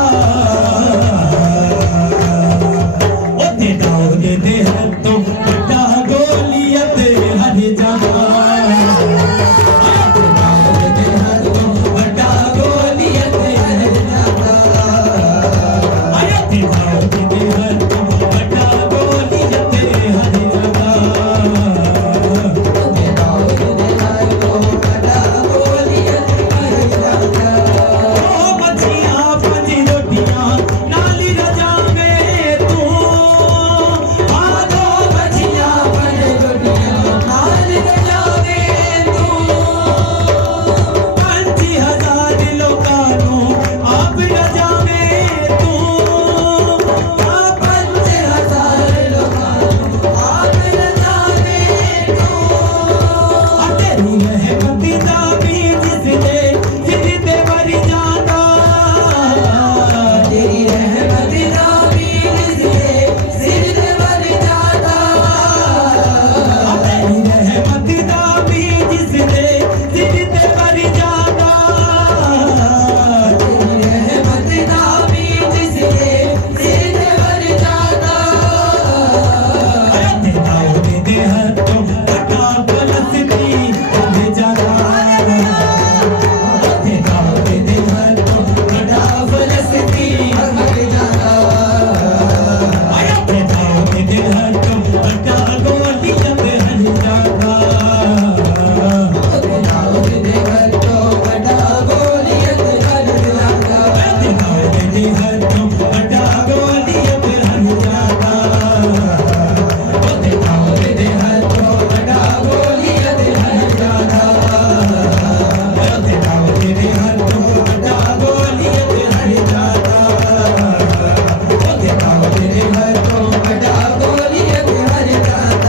ओते दाऊद दे हत्थों बड़ा गोलियत हर जादा ओते दाऊद दे हत्थों बड़ा गोलियत हर जादा ओते दाऊद दे हत्थों बड़ा गोलियत हर जादा ओते दाऊद दे हत्थों बड़ा गोलियत हर जादा ओ मच्छियां पंज रोटियां नाल रजावे तू हाँ दो मच्छियां पंज रोटियां नाल रजावे तू 5000 लोकां नू आप रजावे तू हाँ 5000 लोकां नू आप रजावे तू तेरी रहमत दा भी जिस दे सिर ते वर जादा तेरी रहमत दा भी जिस दे सिर ते वर जादा तेरी रहमत दा भी जिस दे सिर ते वर जादा तेरी रहमत दा भी जिस दे सिर ते वर जादा ते दाऊद दे हत्थों बड़ा फलसती हर जादा ते दाऊद दे हत्थों बड़ा फलसती हर जादा ते दाऊद दे हत्थों बड़ा गोलियत हर जादा ते दाऊद दे हत्थों बड़ा गोलियत हर जादा ते दाऊद दे हत्थों बड़ा गोलियत हर जादा ओते दाऊद दे हत्थों बड़ा गोलियत हर जादा ओते दाऊद दे हत्थों बड़ा गोलियत हर जादा ओते दाऊद दे हत्थों बड़ा गोलियत हर जादा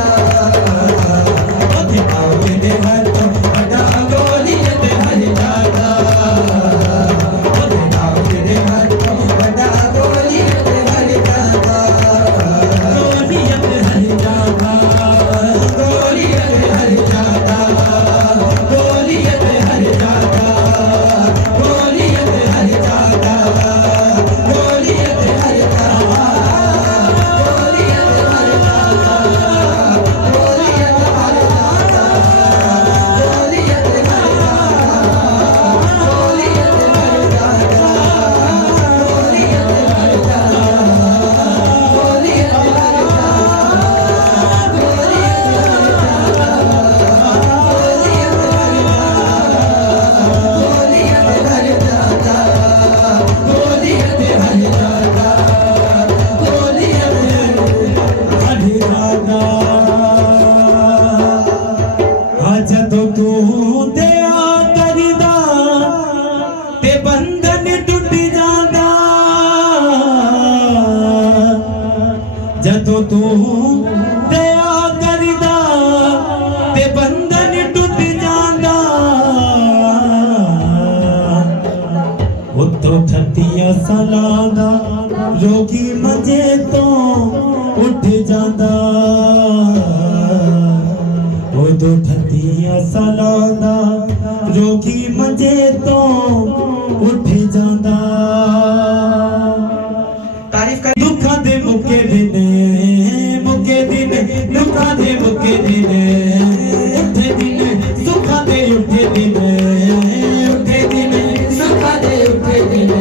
ओते दाऊद दे हत्थों बड़ा गोलियत हर जादा ओते दाऊद दे हत्थों बड़ा गोलियत हर जादा गोलियत हर जादा गोलियत हर जादा गोलियत हर जादा गोलियत हर जादा गोलियत हर जादा गोलियत हर जादा गोलियत हर जादा गोलियत हर ਜਦੋਂ ਤੂੰ ਦਿਆ ਕਰਦਾ ਤੇ ਬੰਧਨ ਟੁੱਟ ਜਾਂਦਾ ਜਦੋਂ ਤੂੰ ਦਿਆ ਕਰਦਾ ਤੇ ਬੰਧਨ ਟੁੱਟ ਜਾਂਦਾ ਉੱਤੋਂ 38 ਸਾਲਾਂ ਦਾ ਰੋਗੀ ਮੰਜੇ ਤੋਂ ਉੱਠ ਜਾਂਦਾ ਉਦੋਂ 38 ਸਾਲਾਂ ਦਾ रोगी मंजे तो उठ जांदा तारीफ कर दुखा दे मुके दिन दुखा दे मुके दिन उठे दिन सुखा दे उठे दिन सुखा दे उठे दिन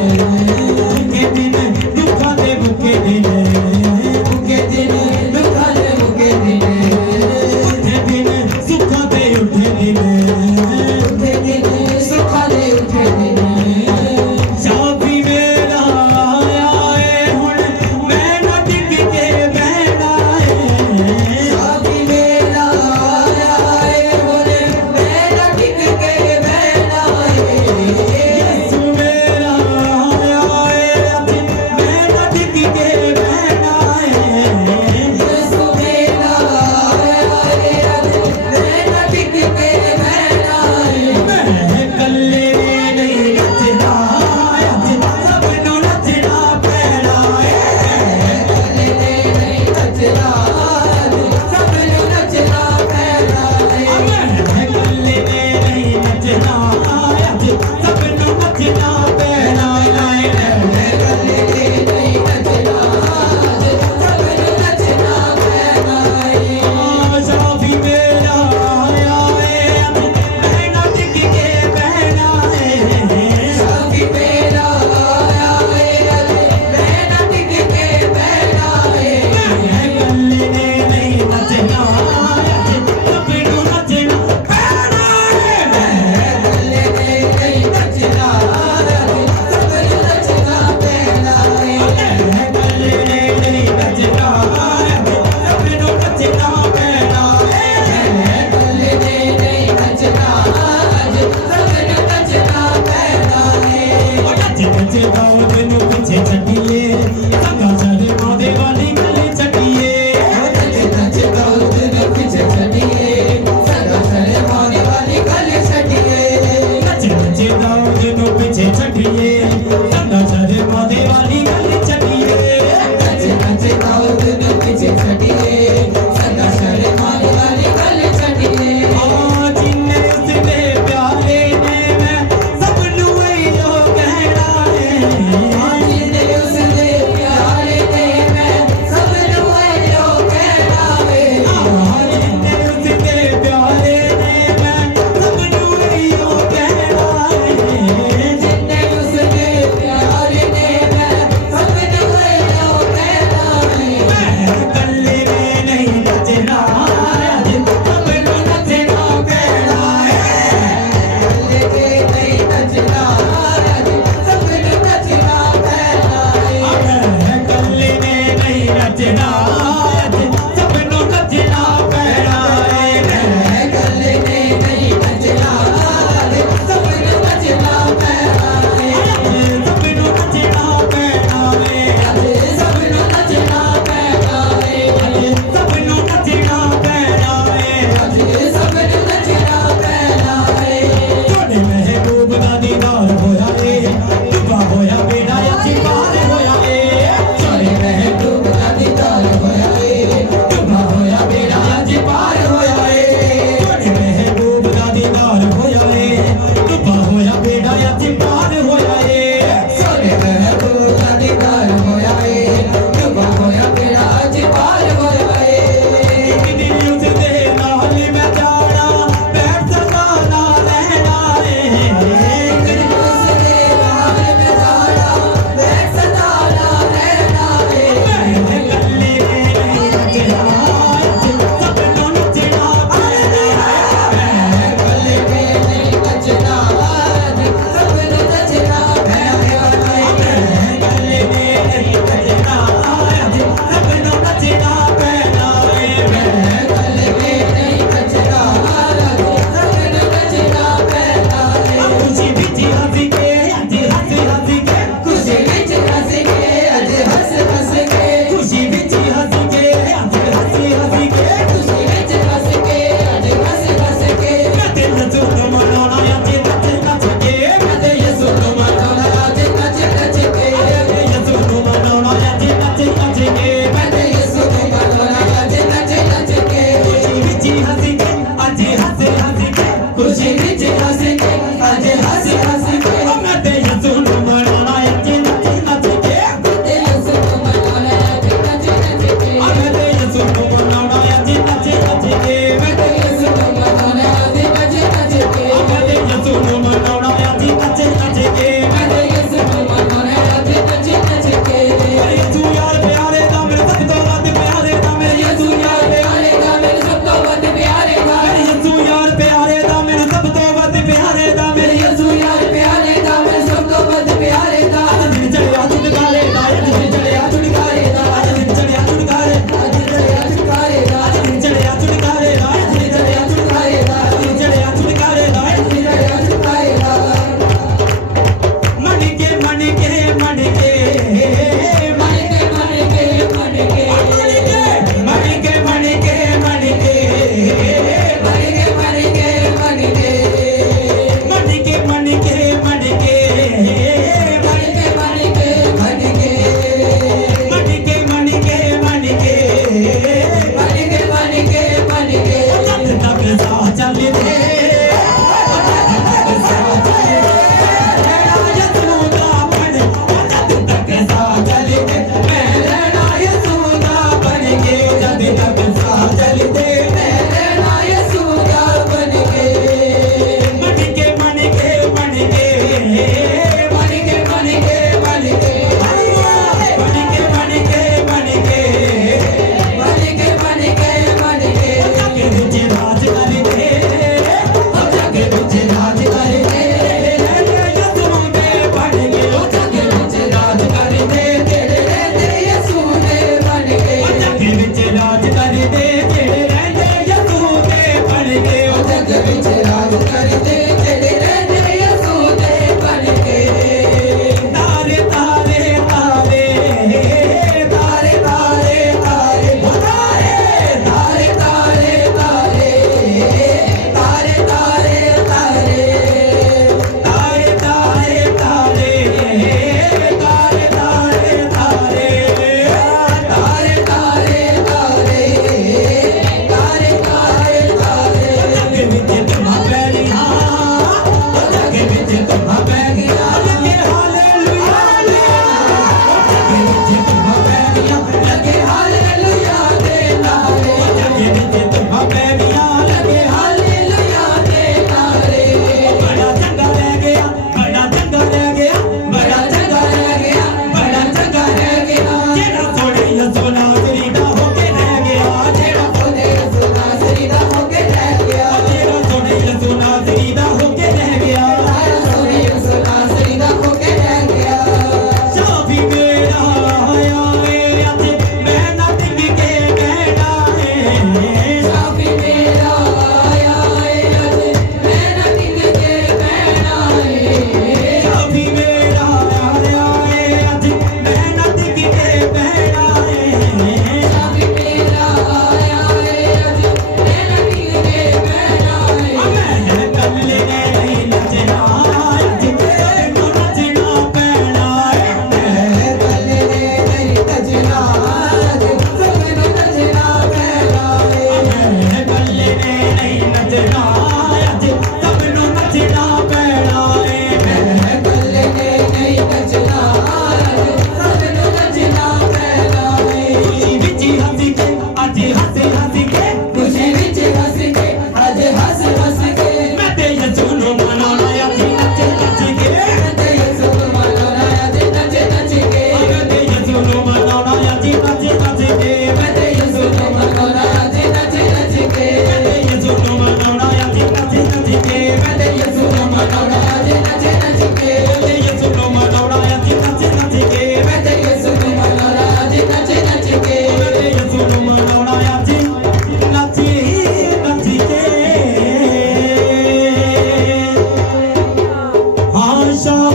दुखा दे मुके दिन मुके दिन दुखा दे मुके दिन उठे दिन सुखा दे उठे दिन उठे दिन सुखा दे उठे दिन शाफी मेरा आया है हुण मैं ना टिक के बहना है शादी मेरा आया है बोले मैं न टिक के बहना है यीशु मेरा आया है अज मैं ना टिक के बहना है यीशु मेरा आया है आज मैं न टिक के बहना है मैं कल्ले नहीं नचदा अज सबनू नचना पैना है नहीं नचना सबनू नचना पैना है मैं कल्ले नहीं नचना अज सबनू नचना पैना है नहीं नचना सबनू नचना पैना है शाफी मेरा आया है अज मैं ना टिक के बहना है शादी मेरा आया है आज मैं न टिक के बहना है मैं कल्ले नहीं नचना अज सबनू नचना पैना है नहीं नचना सबनू नचना पैना है मैं कल्ले नहीं नचना अज सबनू नचना पैना है नहीं नचना आज सबनू नचना पैना है नच नच दावत नू पीछे छटिए संगा सारे मादे वाली गली छटिए नच नच दौद न पीछे छटिए सदा सरे माने वाली गली छटिए नच नच दावत नू पीछे छटिए संगा सारे मादे वाली गली छटिए नच नच दौद न पीछे छटिए सदा सरे माने वाली गली छटिए जिन्ने उसने प्यारे ने मैं सबनू यो कहना है जिन्ने उसने प्यारे ने मैं सबनू यो कहना है जिन्ने उसने प्यारे ने मैं सबनू यो कहना है जिन्ने उसने प्यारे ने मैं सबनू यो कहना है मैं कल्ले में नहीं नचना अज सबनू नचना पैना है नहीं नचना सबनू नचना पैना है मैं कल्ले में नहीं नचना अज सबनू नचना पैना है गले ने नहीं नचना सबनू नचना पैना है सबनू नचना पैना है सबनू नचना पैना है सबनू नचना पैना है सबनू नचना पैना है छोटे महबूब दा दीदार होया ए डुबा होया बेड़ा अची पार होया ए चले महबूब का दीदार होया है डुबा होया बेड़ा अची पार होया ए छोटे महबूब दा दीदार होया ए डुबा होया बेड़ा अची पार होया ए चले महबूब का दीदार होया है डूबा होया बेड़ा आज पार होया है एक दिन उसदे नाल मैं जाना बैठ सका ना रहना है उसके नाल में जाना बैठ सदा ना रहना है मैं कल्ले नहीं नचना अज सबनू नचना पैना है गले में नहीं नचना सबनू नचना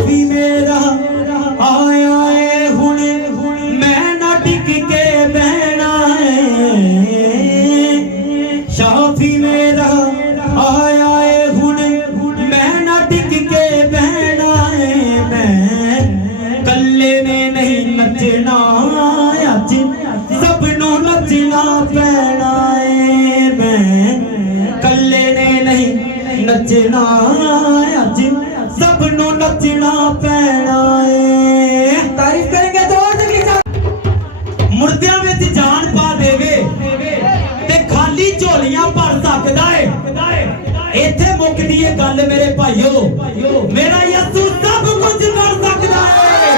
शाफी मेरा आया है हुण मैं ना टिक के बहना है शाफी मेरा आया है हुण मैं ना टिक के बहना है मैं कल्ले ने नहीं नचना अज सबनों नचना पैना है मैं कल्ले ने नहीं नचना अज सबनों नचना पैना है तारीफ करेंगे तो और तगड़ी तारीफ। मुर्दियां विच जान पा देवे ते खाली झोलियां भर सकदा है इत्थे मुकदी है गल मेरे भाईओ मेरा यसू सब कुछ कर सकदा है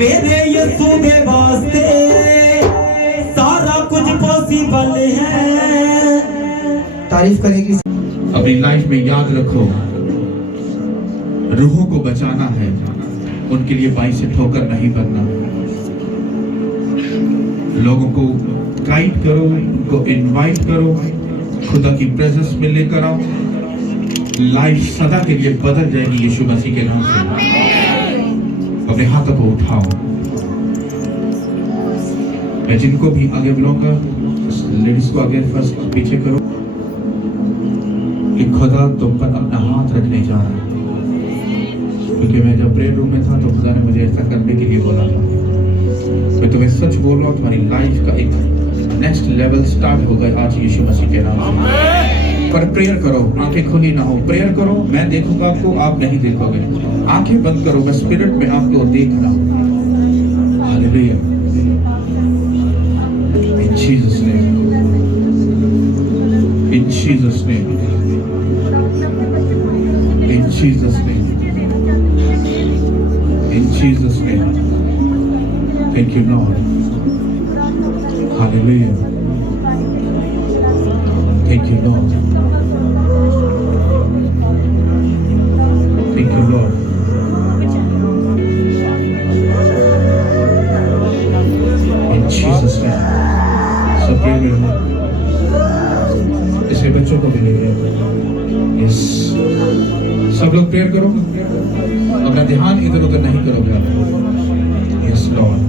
मेरे यीशु दे वास्ते सारा कुछ पॉसिबल है। तारीफ करेगी। अपनी लाइफ में याद रखो, रूहों को बचाना है, उनके लिए बाई से ठोकर नहीं बनना। लोगों को गाइड करो, उनको इनवाइट करो, खुदा की प्रेजेंस में लेकर आओ। लाइफ सदा के लिए बदल जाएगी यीशु मसीह के नाम से। अपने हाथों को उठाओ। मैं जिनको भी आगे बुलाऊंगा, लेडीज को आगे फर्स्ट पीछे करो कि खुदा तुम पर अपना हाथ रखने जा रहा है। क्योंकि मैं जब प्रेयर रूम में था तो खुदा ने मुझे ऐसा करने के लिए बोला था। मैं तुम्हें सच बोल रहा हूँ, तुम्हारी लाइफ का एक नेक्स्ट लेवल स्टार्ट होगा आज यीशु मसीह के नाम से। पर प्रेयर करो, आंखें खुली ना हो, प्रेयर करो। मैं देखूंगा आपको, आप नहीं देखोगे। आंखें बंद करो, मैं स्पिरिट में आपको देख रहा हूँ। Hallelujah. In Jesus name. In Jesus name. In Jesus name. In Jesus name. Thank you, Lord. Hallelujah. Thank you, Lord. Thank you, Lord. In Jesus name. सब प्रेयर में रहो। इसके बच्चों को भी ले लिया। यस, सब लोग प्रेयर करो। अपना ध्यान इधर उधर नहीं करोगे आप। Yes Lord,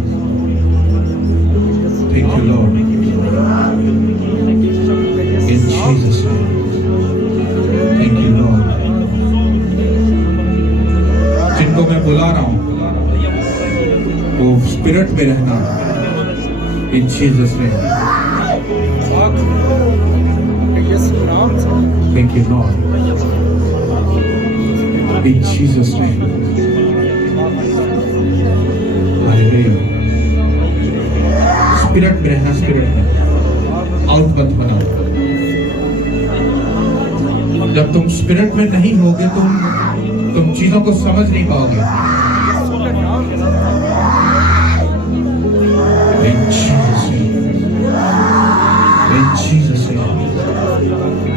thank you Lord. In Jesus name, thank you Lord. जिनको मैं बुला रहा हूँ वो स्पिरिट में रहना। इन Jesus name, thank you Lord. In Jesus name. Hallelujah. Spirit में रहना, स्पिरिट में आउट मत बना। जब तुम स्पिरिट में नहीं होगे तुम चीजों को समझ नहीं पाओगे। In Jesus name. In Jesus name.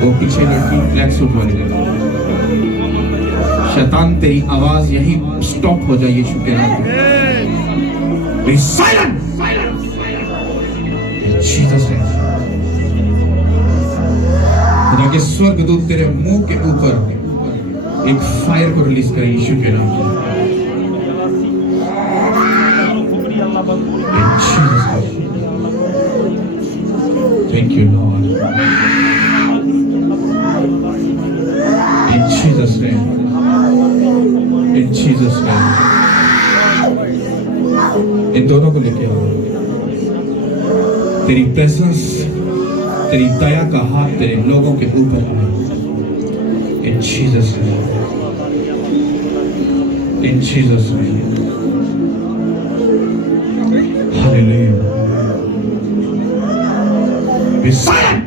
वो पीछे लड़की ब्लैक सूट वाली लड़की, शैतान तेरी आवाज यही स्टॉप हो जाए यीशु के नाम पे। Be silent. Jesus name. खुदा के स्वर्गदूत तेरे मुंह के ऊपर एक फायर को रिलीज करे यीशु के नाम पे। Thank you Lord. In Jesus name. In Jesus name. इन दोनों को लेके आओ। तेरी प्रेजेंस, तेरी दया का हाथ तेरे लोगों के ऊपर आए। In Jesus name. In Jesus name. Hallelujah. Be silent.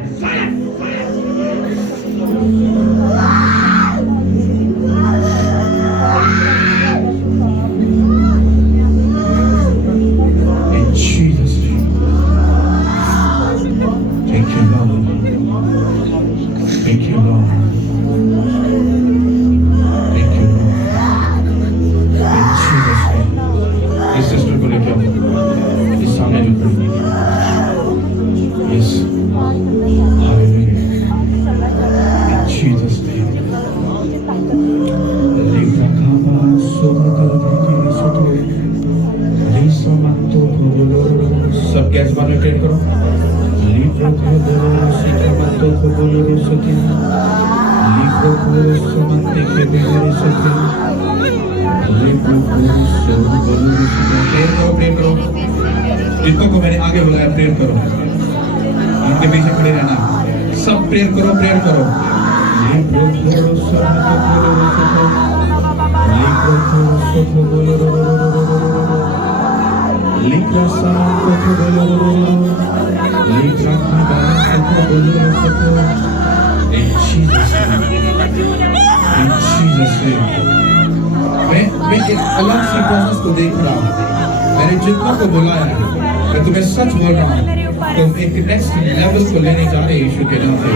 सब कैसे बात में ट्रेन करो। लिप्रो को बोलो सीखा मत तो को बोलो रोसती। लिप्रो को समझते के बेरे सती। लिप्रो को सब बोलो रोसती। प्रेयर करो। जितनों को मैंने आगे बुलाया प्रेयर करो। उनके पीछे खड़े रहना। सब प्रेयर करो। लिप्रो को सब बोलो रोसती। लिप्रो को सब बोलो रोसती। Libra Santo Cobolo, Libra Cobolo, in Jesus' name. In Jesus' name. मैं अलग सी प्रेजेंस को देख रहा हूँ। मैं मैंने जितना को बुलाया है, मैं तुम्हें सच बोल रहा हूँ, तुम एक नेक्स्ट लेवल को लेने जा रहे यीशु के नाम से।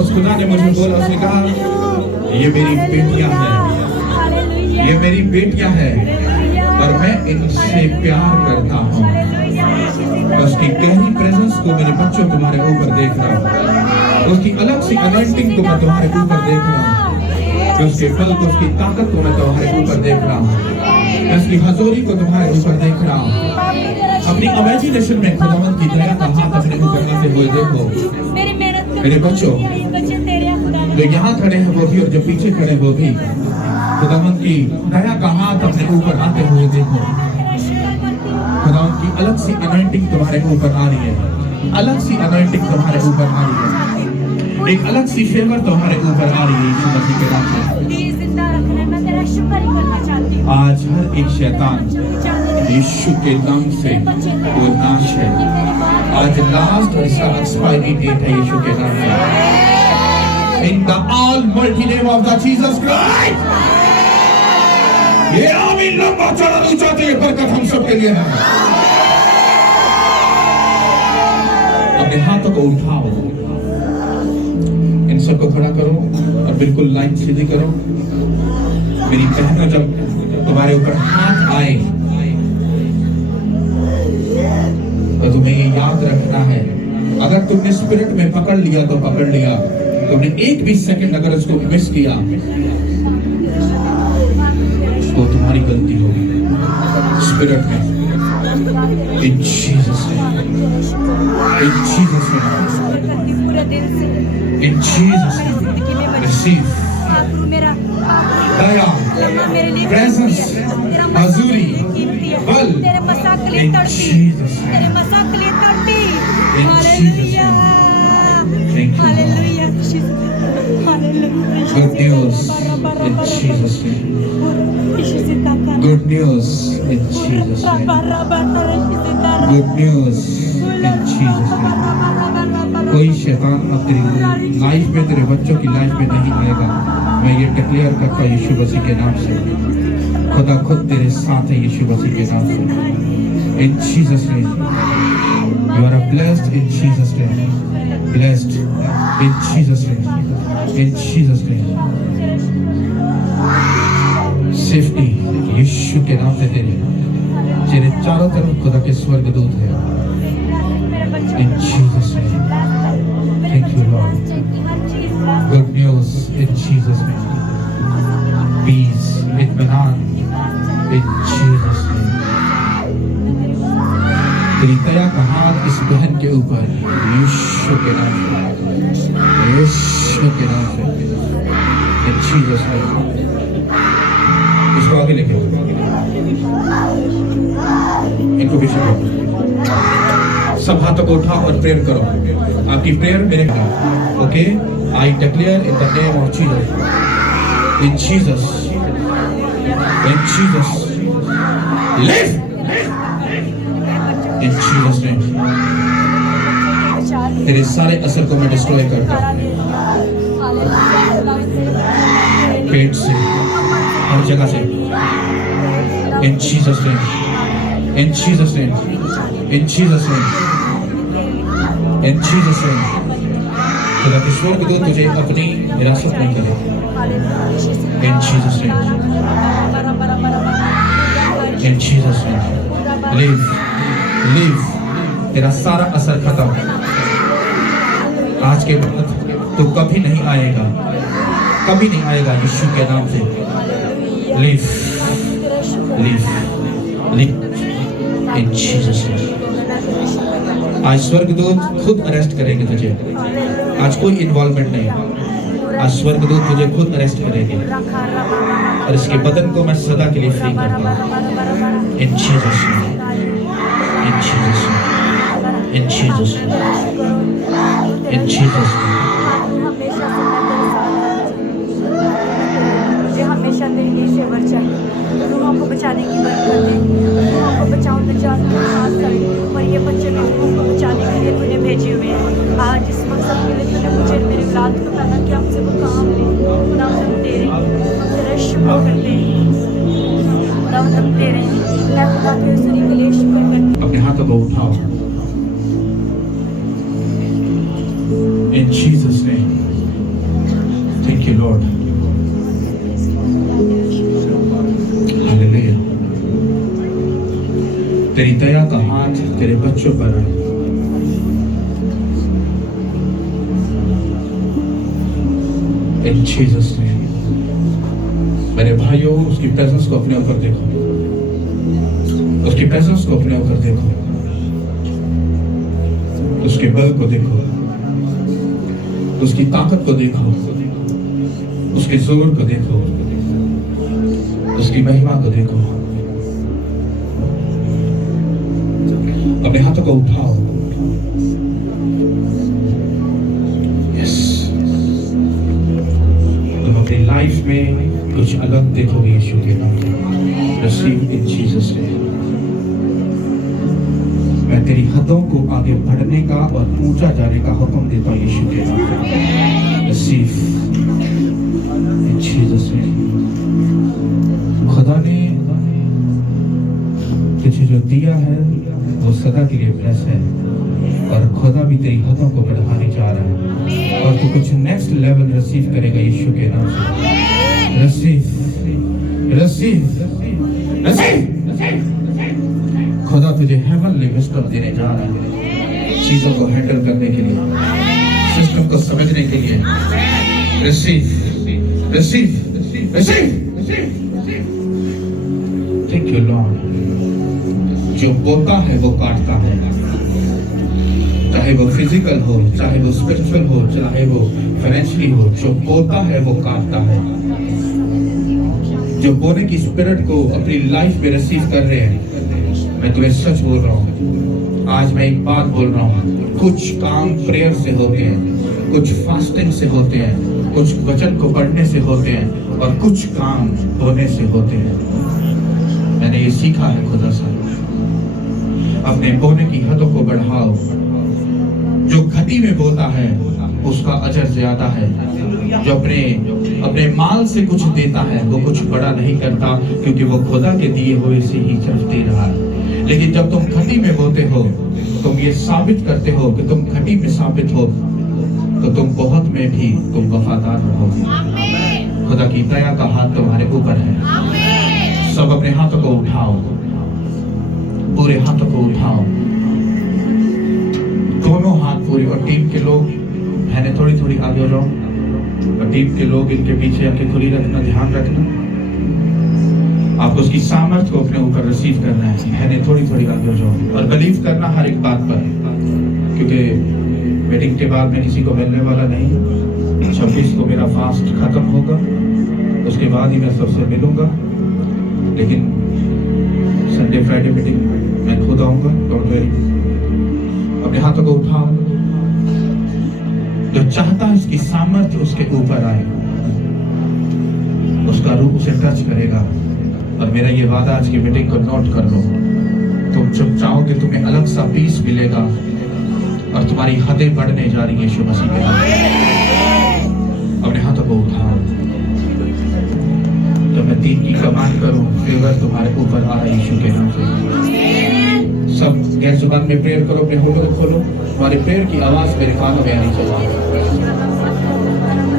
उस खुदा ने मुझे बोला, उसने कहा ये मेरी बेटियां हैं, ये मेरी बेटियां हैं और मैं इनसे प्यार करता हूँ। उसकी गहरी प्रेजेंस को मेरे बच्चों तुम्हारे ऊपर देख रहा हूँ, उसकी अलग सी अनॉइंटिंग को मैं तुम्हारे ऊपर देख रहा हूँ, उसके बल को, उसकी ताकत को मैं तुम्हारे ऊपर देख रहा हूँ, उसकी हजूरी को तुम्हारे ऊपर देख रहा हूँ। अपनी इमेजिनेशन में खुदावंद की दया का हाथ अपने ऊपर आते हुए देखो। मेरे बच्चों, जो यहाँ खड़े हैं वो भी और जो पीछे खड़े वो भी, खुदावंद की दया का हाथ अपने ऊपर आते हुए देखो। खुदावंद की अलग सी अनॉइंटिंग तुम्हारे ऊपर आ रही है, अलग सी अनॉइंटिंग तुम्हारे ऊपर आ रही है, एक अलग सी फेवर तुम्हारे ऊपर आ रही है यीशु मसीह के नाम से। आज हर एक शैतान यीशु के नाम से वो नाश है। आज लास्ट और इसका एक्सपायरी डेट है यीशु के नाम से। In the almighty name of the Jesus Christ, ये आमीन लंबा चौड़ा ऊंचा तो ये बरकत हम सब के लिए है। अपने हाथों को उठाओ, इन सबको खड़ा करो और बिल्कुल लाइन सीधी करो। मेरी बहनों, जब तुम्हारे ऊपर हाथ आए तो तुम्हें ये याद रखना है, अगर तुमने स्पिरिट में पकड़ लिया तो पकड़ लिया, तुमने एक भी सेकंड अगर उसको मिस किया तो तुम्हारी गलती होगी। स्पिरिट में, in Jesus name, in Jesus name, in Jesus name, receive दया, प्रेजेंस, हजूरी, बल, in Jesus name, in Jesus name. Thank you, Lord. Good news in Jesus' name. Good news in Jesus' name. Good news in Jesus' name. कोई शैतान अब तेरी life में, तेरे बच्चों की लाइफ में नहीं आएगा। मैं ये डिक्लेयर करता हूँ यीशु मसीह के नाम से। खुदा खुद तेरे साथ है यीशु मसीह के नाम से। In Jesus' name. You are blessed in Jesus' name. Blessed in Jesus' name. In Jesus' name. Safety यीशु के नाम से तेरे चारों तरफ खुदा के स्वर्गदूत हैं। In Jesus' name. Thank you, Lord. Good news in Jesus' name. Peace, इत्मीनान in Jesus' name. तेरी दया का हाथ इस बहन के ऊपर यीशु के नाम से, यीशु के नाम से, in Jesus' name. इसको आगे लेके इनको पीछे करो। सब हाथों को उठाओ और प्रेयर करो। आपकी प्रेयर मेरे कहा, okay? I declare in the name of Jesus, in Jesus, live, in Jesus' name. तेरे सारे असर को मैं डिस्ट्रॉय करता हूँ, पेट से, हर जगह से, in Jesus' name, in Jesus' name, in Jesus' name, in Jesus' name. खुदा के स्वर्गदूत तुझे अपनी विरासत नहीं करे, in Jesus' name, in Jesus' name. Live, live. तेरा सारा असर खत्म। आज के बाद तू कभी नहीं आएगा, कभी नहीं आएगा यीशु के नाम से। Live, live, live in Jesus' name. आज स्वर्गदूत खुद अरेस्ट करेंगे तुझे। आज कोई इन्वॉल्वमेंट नहीं, आज स्वर्गदूत तुझे खुद अरेस्ट करेंगे और इसके बदन को मैं सदा के लिए फ्री करता हूँ। In Jesus' name, in Jesus' name, in Jesus' name, in Jesus' name. हमेशा तेरी ये सेवा चाहिए। तुम हमको बचाने की बात करते, तुम हमको बचाओ तो जान और ये बच्चे भी तुमको बचाने के लिए तूने भेजे हुए हैं। आज इस मकसद के लिए तूने मुझे मेरे औलाद को पैदा किया, हमसे वो काम ले खुदा हम तेरे, हम तेरा शुक्र करते हैं खुदा हम तेरे मैं खुदा की हुजूरी के लिए शुक्र करती अपने हाथों को उठाओ। In Jesus' name. Thank you, Lord. Hallelujah. तेरी दया का हाथ तेरे बच्चों पर है। In Jesus' name. मेरे भाइयों, उसकी प्रेजेंस को अपने ऊपर देखो, उसकी प्रेजेंस को अपने ऊपर देखो, उसके बल को देखो, उसकी ताकत को देखो, उसके जोर को देखो, उसकी महिमा को देखो। अपने हाथों को उठाओ। यस, तुम अपनी लाइफ में कुछ अलग देखोगे यीशु के नाम से। Receive in Jesus name. मैं तेरी हदों को आगे बढ़ने का और ऊंचा जाने का हुक्म देता हूँ यीशु के नाम से। Receive in Jesus name. खुदा ने तुझे जो दिया है वो सदा के लिए ब्लेस है, और खुदा भी तेरी हदों को बढ़ाने जा रहा है, और तू कुछ नेक्स्ट लेवल रिसीव करेगा यीशु के नाम से। Receive, receive, receive. खुदा तुझे हेवनली विजडम देने जा रहा है, चीजों को हैंडल करने के लिए, सिस्टम को समझने के लिए। Receive, receive, receive. Thank you Lord. जो बोता है वो काटता है, चाहे वो फिजिकल हो, चाहे वो स्पिरिचुअल हो, चाहे वो फाइनेंशियली हो। जो बोता है वो काटता है। जो बोने की स्पिरिट को अपनी लाइफ में रिसीव कर रहे हैं, मैं तुम्हें सच बोल रहा हूँ, आज मैं एक बात बोल रहा हूँ, कुछ काम प्रेयर से होते हैं, कुछ फास्टिंग से होते हैं, कुछ वचन को पढ़ने से होते हैं, और कुछ काम बोने से होते हैं। मैंने ये सीखा है खुदा से। अपने बोने की हदों को बढ़ाओ। जो घटी में बोता है उसका अजर ज्यादा है। जो अपने माल से कुछ देता है वो कुछ बड़ा नहीं करता, क्योंकि वो खुदा के दिए हुए से ही सिर्फ दे रहा है। लेकिन जब तुम घटी में बोते हो, तुम ये साबित करते हो कि तुम घटी में साबित हो, तो तुम बहुत में भी तुम वफादार रहोगे। खुदा की दया का हाथ तुम्हारे ऊपर है। सब अपने हाथों को उठाओ, पूरे हाथों को उठाओ, दोनों हाथ पूरे। और टीम के लोग बहनें थोड़ी थोड़ी आगे हो जाओ, और टीम के लोग इनके पीछे आंखें खुली रखना, ध्यान रखना। आपको उसकी सामर्थ को अपने ऊपर रिसीव करना है। बहनें थोड़ी थोड़ी आगे हो जाओ, और बिलीव करना हर एक बात पर, क्योंकि मीटिंग के बाद में किसी को मिलने वाला नहीं। 26 को मेरा फास्ट खत्म होगा, उसके बाद ही मैं सबसे मिलूंगा। लेकिन संडे फ्राइडे मीटिंग मैं खुद आऊंगा। Don't worry. अपने हाथों को उठाओ। जो चाहता है उसकी सामर्थ्य उसके ऊपर आए, उसका रूप उसे टच करेगा। और मेरा ये वादा आज की मीटिंग को नोट कर लो। तुम जब चाहोगे तुम्हें अलग सा पीस मिलेगा, और तुम्हारी हदें बढ़ने जा रही है यीशु मसीह के नाम। अपने हाथों को उठाओ। तो मैं 3 की कमांड करूं, फेवर तुम्हारे ऊपर आ रहा है यीशु के नाम से। सब गैर जुबान में प्रेयर करो, अपने होठों को खोलो। तुम्हारे प्रेयर की आवाज मेरे कानों में आनी चाहिए,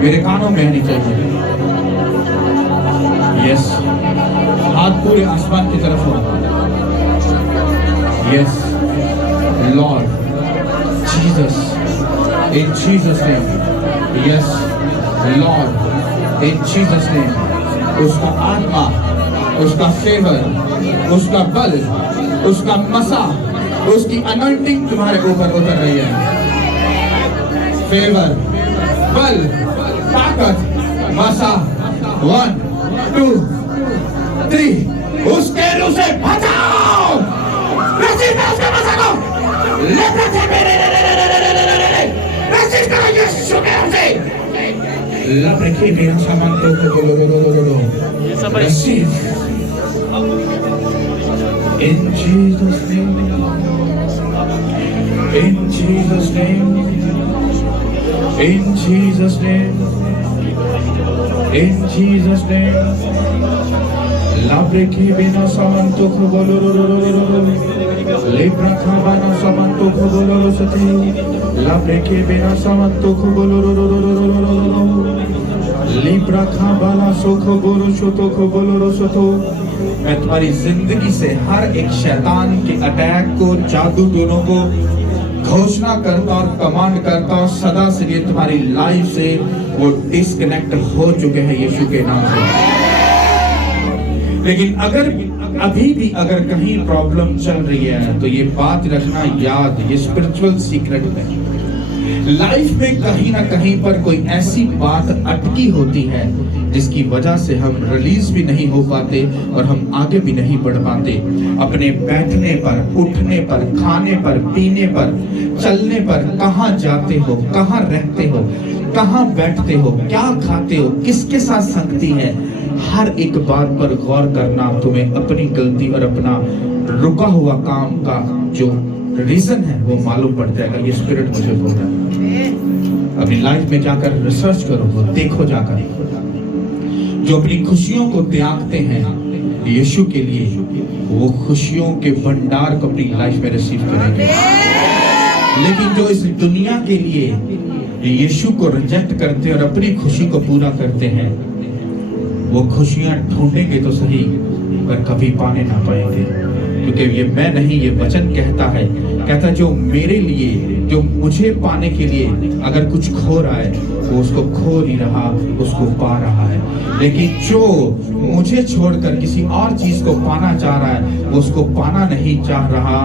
मेरे कानों में आनी चाहिए। यस, हाथ पूरे आसमान की तरफ हो। यस लॉर्ड जीसस, इन जीसस नेम। यस लॉर्ड, इन जीसस नेम। उसका आत्मा, उसका फेवर, उसका बल, उसका मसा, उसकी अनॉइंटिंग तुम्हारे ऊपर उतर रही है। फेवर, बल, ताकत, मसा। 1 2 3 उसके रूह से बचाओ। रिसीव उसके मसा को। रिसीव करो यीशु के नाम से। लप रखिए मेरा सामान को receive in Jesus name, in Jesus name, in Jesus name, in Jesus name, लाब्रे के बिना सामंतो को बोलो रो रो रो रो रो लेब्रा खाबाना सामंतो को बोलो रो सते लाब्रे के बिना सामंतो को बोलो रो रो रो रो रो रो रो लिब्रा खाबाना सोखो बोलो शोतो को बोलो रो सतो। मैं तुम्हारी जिंदगी से हर एक शैतान के अटैक को, जादू टोनों को घोषणा करता और कमांड करता और सदा से लिए तुम्हारी लाइफ से वो डिस्कनेक्ट हो चुके हैं यीशु के नाम से। लेकिन अगर अभी भी अगर कहीं प्रॉब्लम चल रही है तो ये बात रखना याद, ये स्पिरिचुअल सीक्रेट है। लाइफ में कहीं ना कहीं पर कोई ऐसी बात अटकी होती है जिसकी वजह से हम रिलीज भी नहीं हो पाते और हम आगे भी नहीं बढ़ पाते। अपने बैठने पर, उठने पर, खाने पर, पीने पर, चलने पर, कहाँ जाते हो, कहाँ रहते हो, कहाँ बैठते हो, क्या खाते हो, किसके साथ संगति है, हर एक बात पर गौर करना तुम्हें अपनी गलती और अपना रुका हुआ काम का जो रीजन है वो मालूम पड़ जाएगा। ये स्पिरिट मुझे बोल रहा है। अपनी लाइफ में जाकर रिसर्च करो, देखो जाकर। जो अपनी खुशियों को त्यागते हैं यीशु के लिए, वो खुशियों के भंडार को अपनी लाइफ में रिसीव करेंगे। लेकिन जो इस दुनिया के लिए यीशु को रिजेक्ट करते हैं और अपनी खुशी को पूरा करते हैं, वो खुशियां ढूंढेंगे तो सही पर कभी पाने ना पाएंगे। क्योंकि ये मैं नहीं, ये वचन कहता है जो मेरे लिए, जो मुझे पाने के लिए अगर कुछ खो रहा है वो उसको खो नहीं रहा, उसको पा रहा है। लेकिन जो मुझे छोड़कर किसी और चीज को पाना चाह रहा है वो उसको पाना नहीं चाह रहा,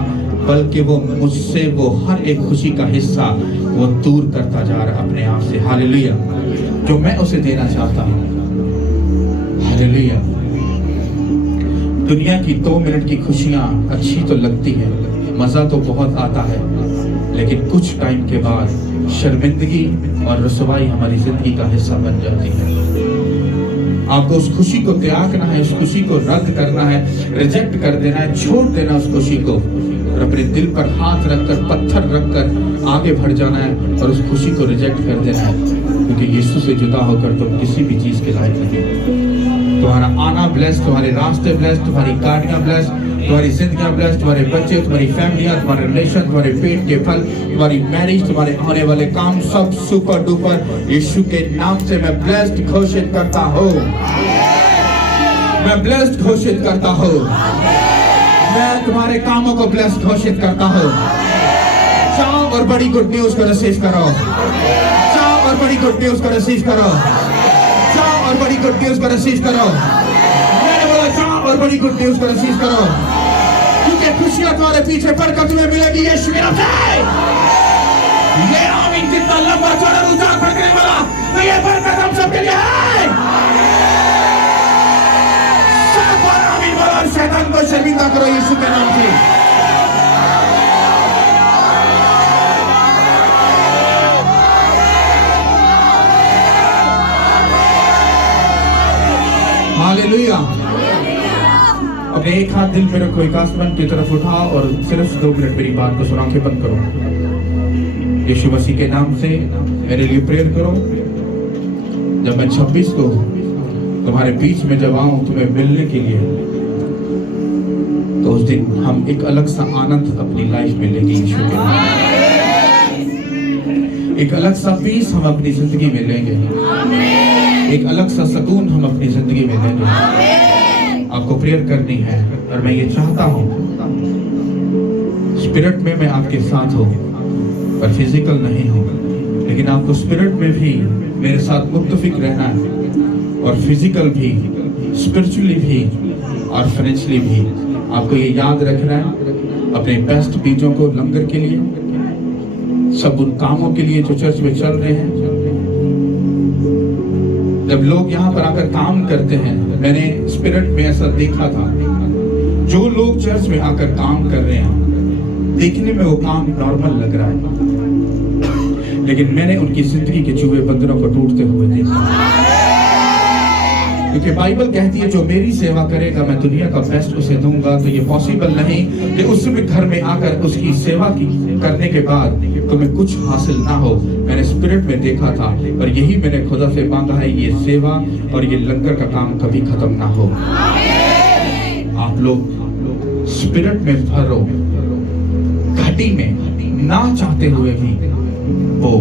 बल्कि वो मुझसे वो हर एक खुशी का हिस्सा वो दूर करता जा रहा है अपने आप से। हालेलुया। जो मैं उसे देना चाहता हूँ। हालेलुया। दुनिया की 2 मिनट की खुशियां अच्छी तो लगती है, मजा तो बहुत आता है, लेकिन कुछ टाइम के बाद शर्मिंदगी और रसवाई हमारी जिंदगी का हिस्सा बन जाती है। आपको उस खुशी को त्यागना है, उस खुशी को रद्द करना है, रिजेक्ट कर देना है, छोड़ देना उस खुशी को और अपने दिल पर हाथ रखकर, पत्थर रखकर आगे बढ़ जाना है और उस खुशी को रिजेक्ट कर देना है। क्योंकि यीशु से जुदा होकर तुम किसी भी चीज के लायक नहीं। तुम्हारा आना ब्लेस, तुम्हारे रास्ते ब्लेस, तुम्हारी गाड़ियां ब्लेस, तुम्हारी जिंदगियां ब्लेस, तुम्हारे बच्चे, तुम्हारी फैमिलियां, तुम्हारे रिलेशन, तुम्हारे पेट के फल, तुम्हारी मैरिज, तुम्हारे आने वाले काम सब सुपर डुपर यीशु के नाम से मैं ब्लेस्ड घोषित करता हूँ। मैं ब्लेस्ड घोषित करता हूँ। मैं तुम्हारे कामों को ब्लेस्ड घोषित करता हूँ। जाओ और बड़ी गुड न्यूज को रिसीव करो। जाओ और बड़ी गुड न्यूज को रिसीव करो। जाओ और बड़ी गुड न्यूज को रिसीव करो। मैंने बोला जाओ और बड़ी गुड न्यूज को रिसीव करो, क्योंकि खुशियां तुम्हारे पीछे पड़कर तुम्हें मिलेगी। यीशु की नाम से ये आमीन कितना लंबा चौड़ा ऊंचा फड़कने वाला तो ये बरकत हम सबके लिए है। सब आमीन बोलो और शैतान को शर्मिंदा करो यीशु के नाम से। हालेलुया। अपने एक हाथ दिल पे रखो, एक आसमान की तरफ उठाओ और सिर्फ 2 मिनट मेरी बात को सुनो, आंखें बंद करो। यीशु मसीह के नाम से मेरे लिए प्रेयर करो। जब मैं 26 को तुम्हारे बीच में जब आऊं तुम्हें मिलने के लिए, तो उस दिन हम एक अलग सा आनंद अपनी लाइफ में लेंगे यीशु के नाम। एक अलग सा पीस हम अपनी जिंदगी में लेंगे। एक अलग सा सुकून हम अपनी जिंदगी में लेंगे। आपको प्रेयर करनी है और मैं ये चाहता हूँ स्पिरिट में मैं आपके साथ हूँ पर फिजिकल नहीं हूँ, लेकिन आपको स्पिरिट में भी मेरे साथ मुत्तफिक रहना है और फिजिकल भी, स्पिरिचुअली भी और फाइनेंशियली भी। आपको ये याद रखना है अपने बेस्ट बीजों को लंगर के लिए, सब उन कामों के लिए जो चर्च में चल रहे हैं। जब लोग यहाँ पर आकर काम करते हैं, मैंने स्पिरिट में ऐसा देखा था, जो लोग चर्च में आकर काम कर रहे हैं देखने में वो काम नॉर्मल लग रहा है, लेकिन मैंने उनकी जिंदगी के चूहे बंदरों को टूटते हुए देखा। क्योंकि बाइबल कहती है जो मेरी सेवा करेगा मैं दुनिया का बेस्ट उसे दूंगा। तो ये पॉसिबल नहीं कि उसमें घर में आकर उसकी सेवा की करने के बाद तुम्हें कुछ हासिल ना हो। मैंने स्पिरिट में देखा था और यही मैंने खुदा से मांगा है, ये सेवा और ये लंगर का काम कभी खत्म ना हो। आप लोग स्पिरिट में भरो, घटी में ना चाहते हुए भी हो,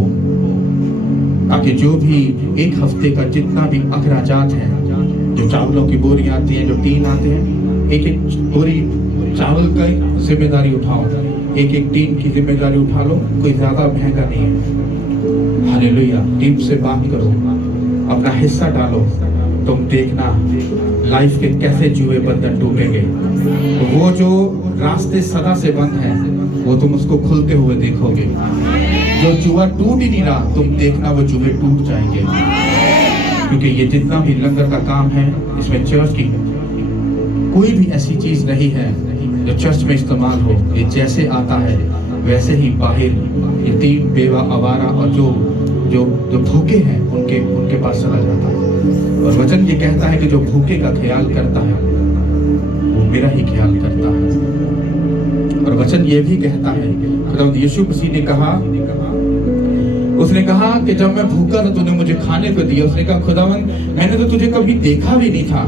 ताकि जो भी एक हफ्ते का जितना भी अखराजात है, जो चावलों की बोरी आती है, जो टीन आते हैं, एक एक बोरी चावल का जिम्मेदारी उठाओ, एक एक टीम की जिम्मेदारी उठा लो, कोई ज्यादा महंगा नहीं है। हालेलुया। टीम से बात करो, अपना हिस्सा डालो, तुम देखना लाइफ के कैसे जुए बंधन टूटेंगे। वो जो रास्ते सदा से बंद है, वो तुम उसको खुलते हुए देखोगे। जो जुआ टूट ही नहीं रहा, तुम देखना वो जुए टूट जाएंगे। क्योंकि ये जितना भी लंगर का काम है, इसमें चर्च की कोई भी ऐसी चीज नहीं है जो चर्च में इस्तेमाल हो। ये जैसे आता है वैसे ही बाहर यतीम, बेवा, आवारा और जो जो जो भूखे हैं उनके पास चला जाता है। और वचन ये कहता है कि जो भूखे का ख्याल करता है वो मेरा ही ख्याल करता है। और वचन ये भी कहता है, खुदावंद यीशु मसीह ने कहा, उसने कहा कि जब मैं भूखा था तूने मुझे खाने को दिया। उसने कहा खुदावंद मैंने तो तुझे कभी देखा भी नहीं था,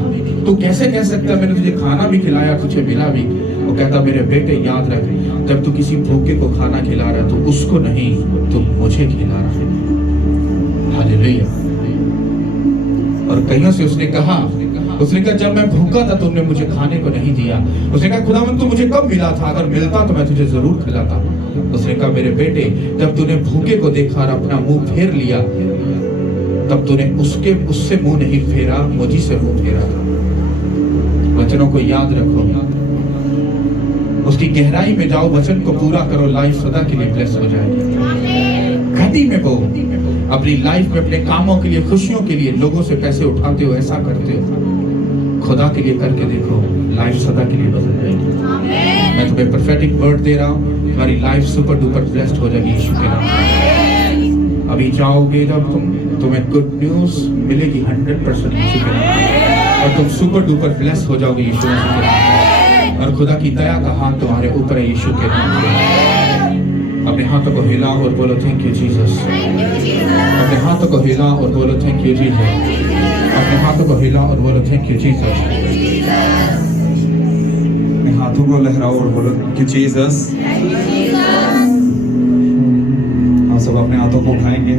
तू कैसे कह सकता मैंने तुझे खाना भी खिलाया, तुझे मिला भी। वो कहता मेरे बेटे याद रख, जब तू किसी भूखे को खाना खिला रहा है तो उसको नहीं, तू मुझे खिला रहा है। हालेलुया। और कईयों से उसने कहा जब मैं भूखा था तुमने मुझे खाने को नहीं दिया। उसने कहा खुदावंद तू मुझे कब मिला था, अगर मिलता तो मैं तुझे जरूर खिलाता। उसने कहा मेरे बेटे जब तूने भूखे को देखा और अपना मुंह फेर लिया, तब तूने उससे मुंह नहीं फेरा, मुझी से मुंह फेरा। वचनों को याद रखो, उसकी गहराई में जाओ, वचन को पूरा करो, लाइफ सदा के लिए ब्लेस हो जाएगी। घटी में बो, अपनी लाइफ में अपने कामों के लिए, खुशियों के लिए लोगों से पैसे उठाते हो, ऐसा करते हो, खुदा के लिए करके देखो, लाइफ सदा के लिए बदल जाएगी। मैं तुम्हें प्रोफेटिक वर्ड दे रहा हूँ, तुम्हारी लाइफ सुपर डुपर ब्लेस्ड हो जाएगी यीशु के नाम में। अभी जाओगे जब तुम्हें गुड न्यूज मिलेगी 100% यीशु के नाम में, और तुम सुपर डुपर ब्लेस्ड हो जाओगे यीशु के नाम में। और खुदा की दया का हाथ तुम्हारे ऊपर है यीशु के नाम में। अपने हाथों को हिलाओ और बोलो थैंक यू जीसस। अपने हाथों को हिलाओ और बोलो थैंक यू जीसस। अपने हाथों को हिलाओ और बोलो थैंक यू जीसस। अपने हाथों को लहराओ और बोलो थैंक यू जीसस। हम सब अपने हाथों को उठाएंगे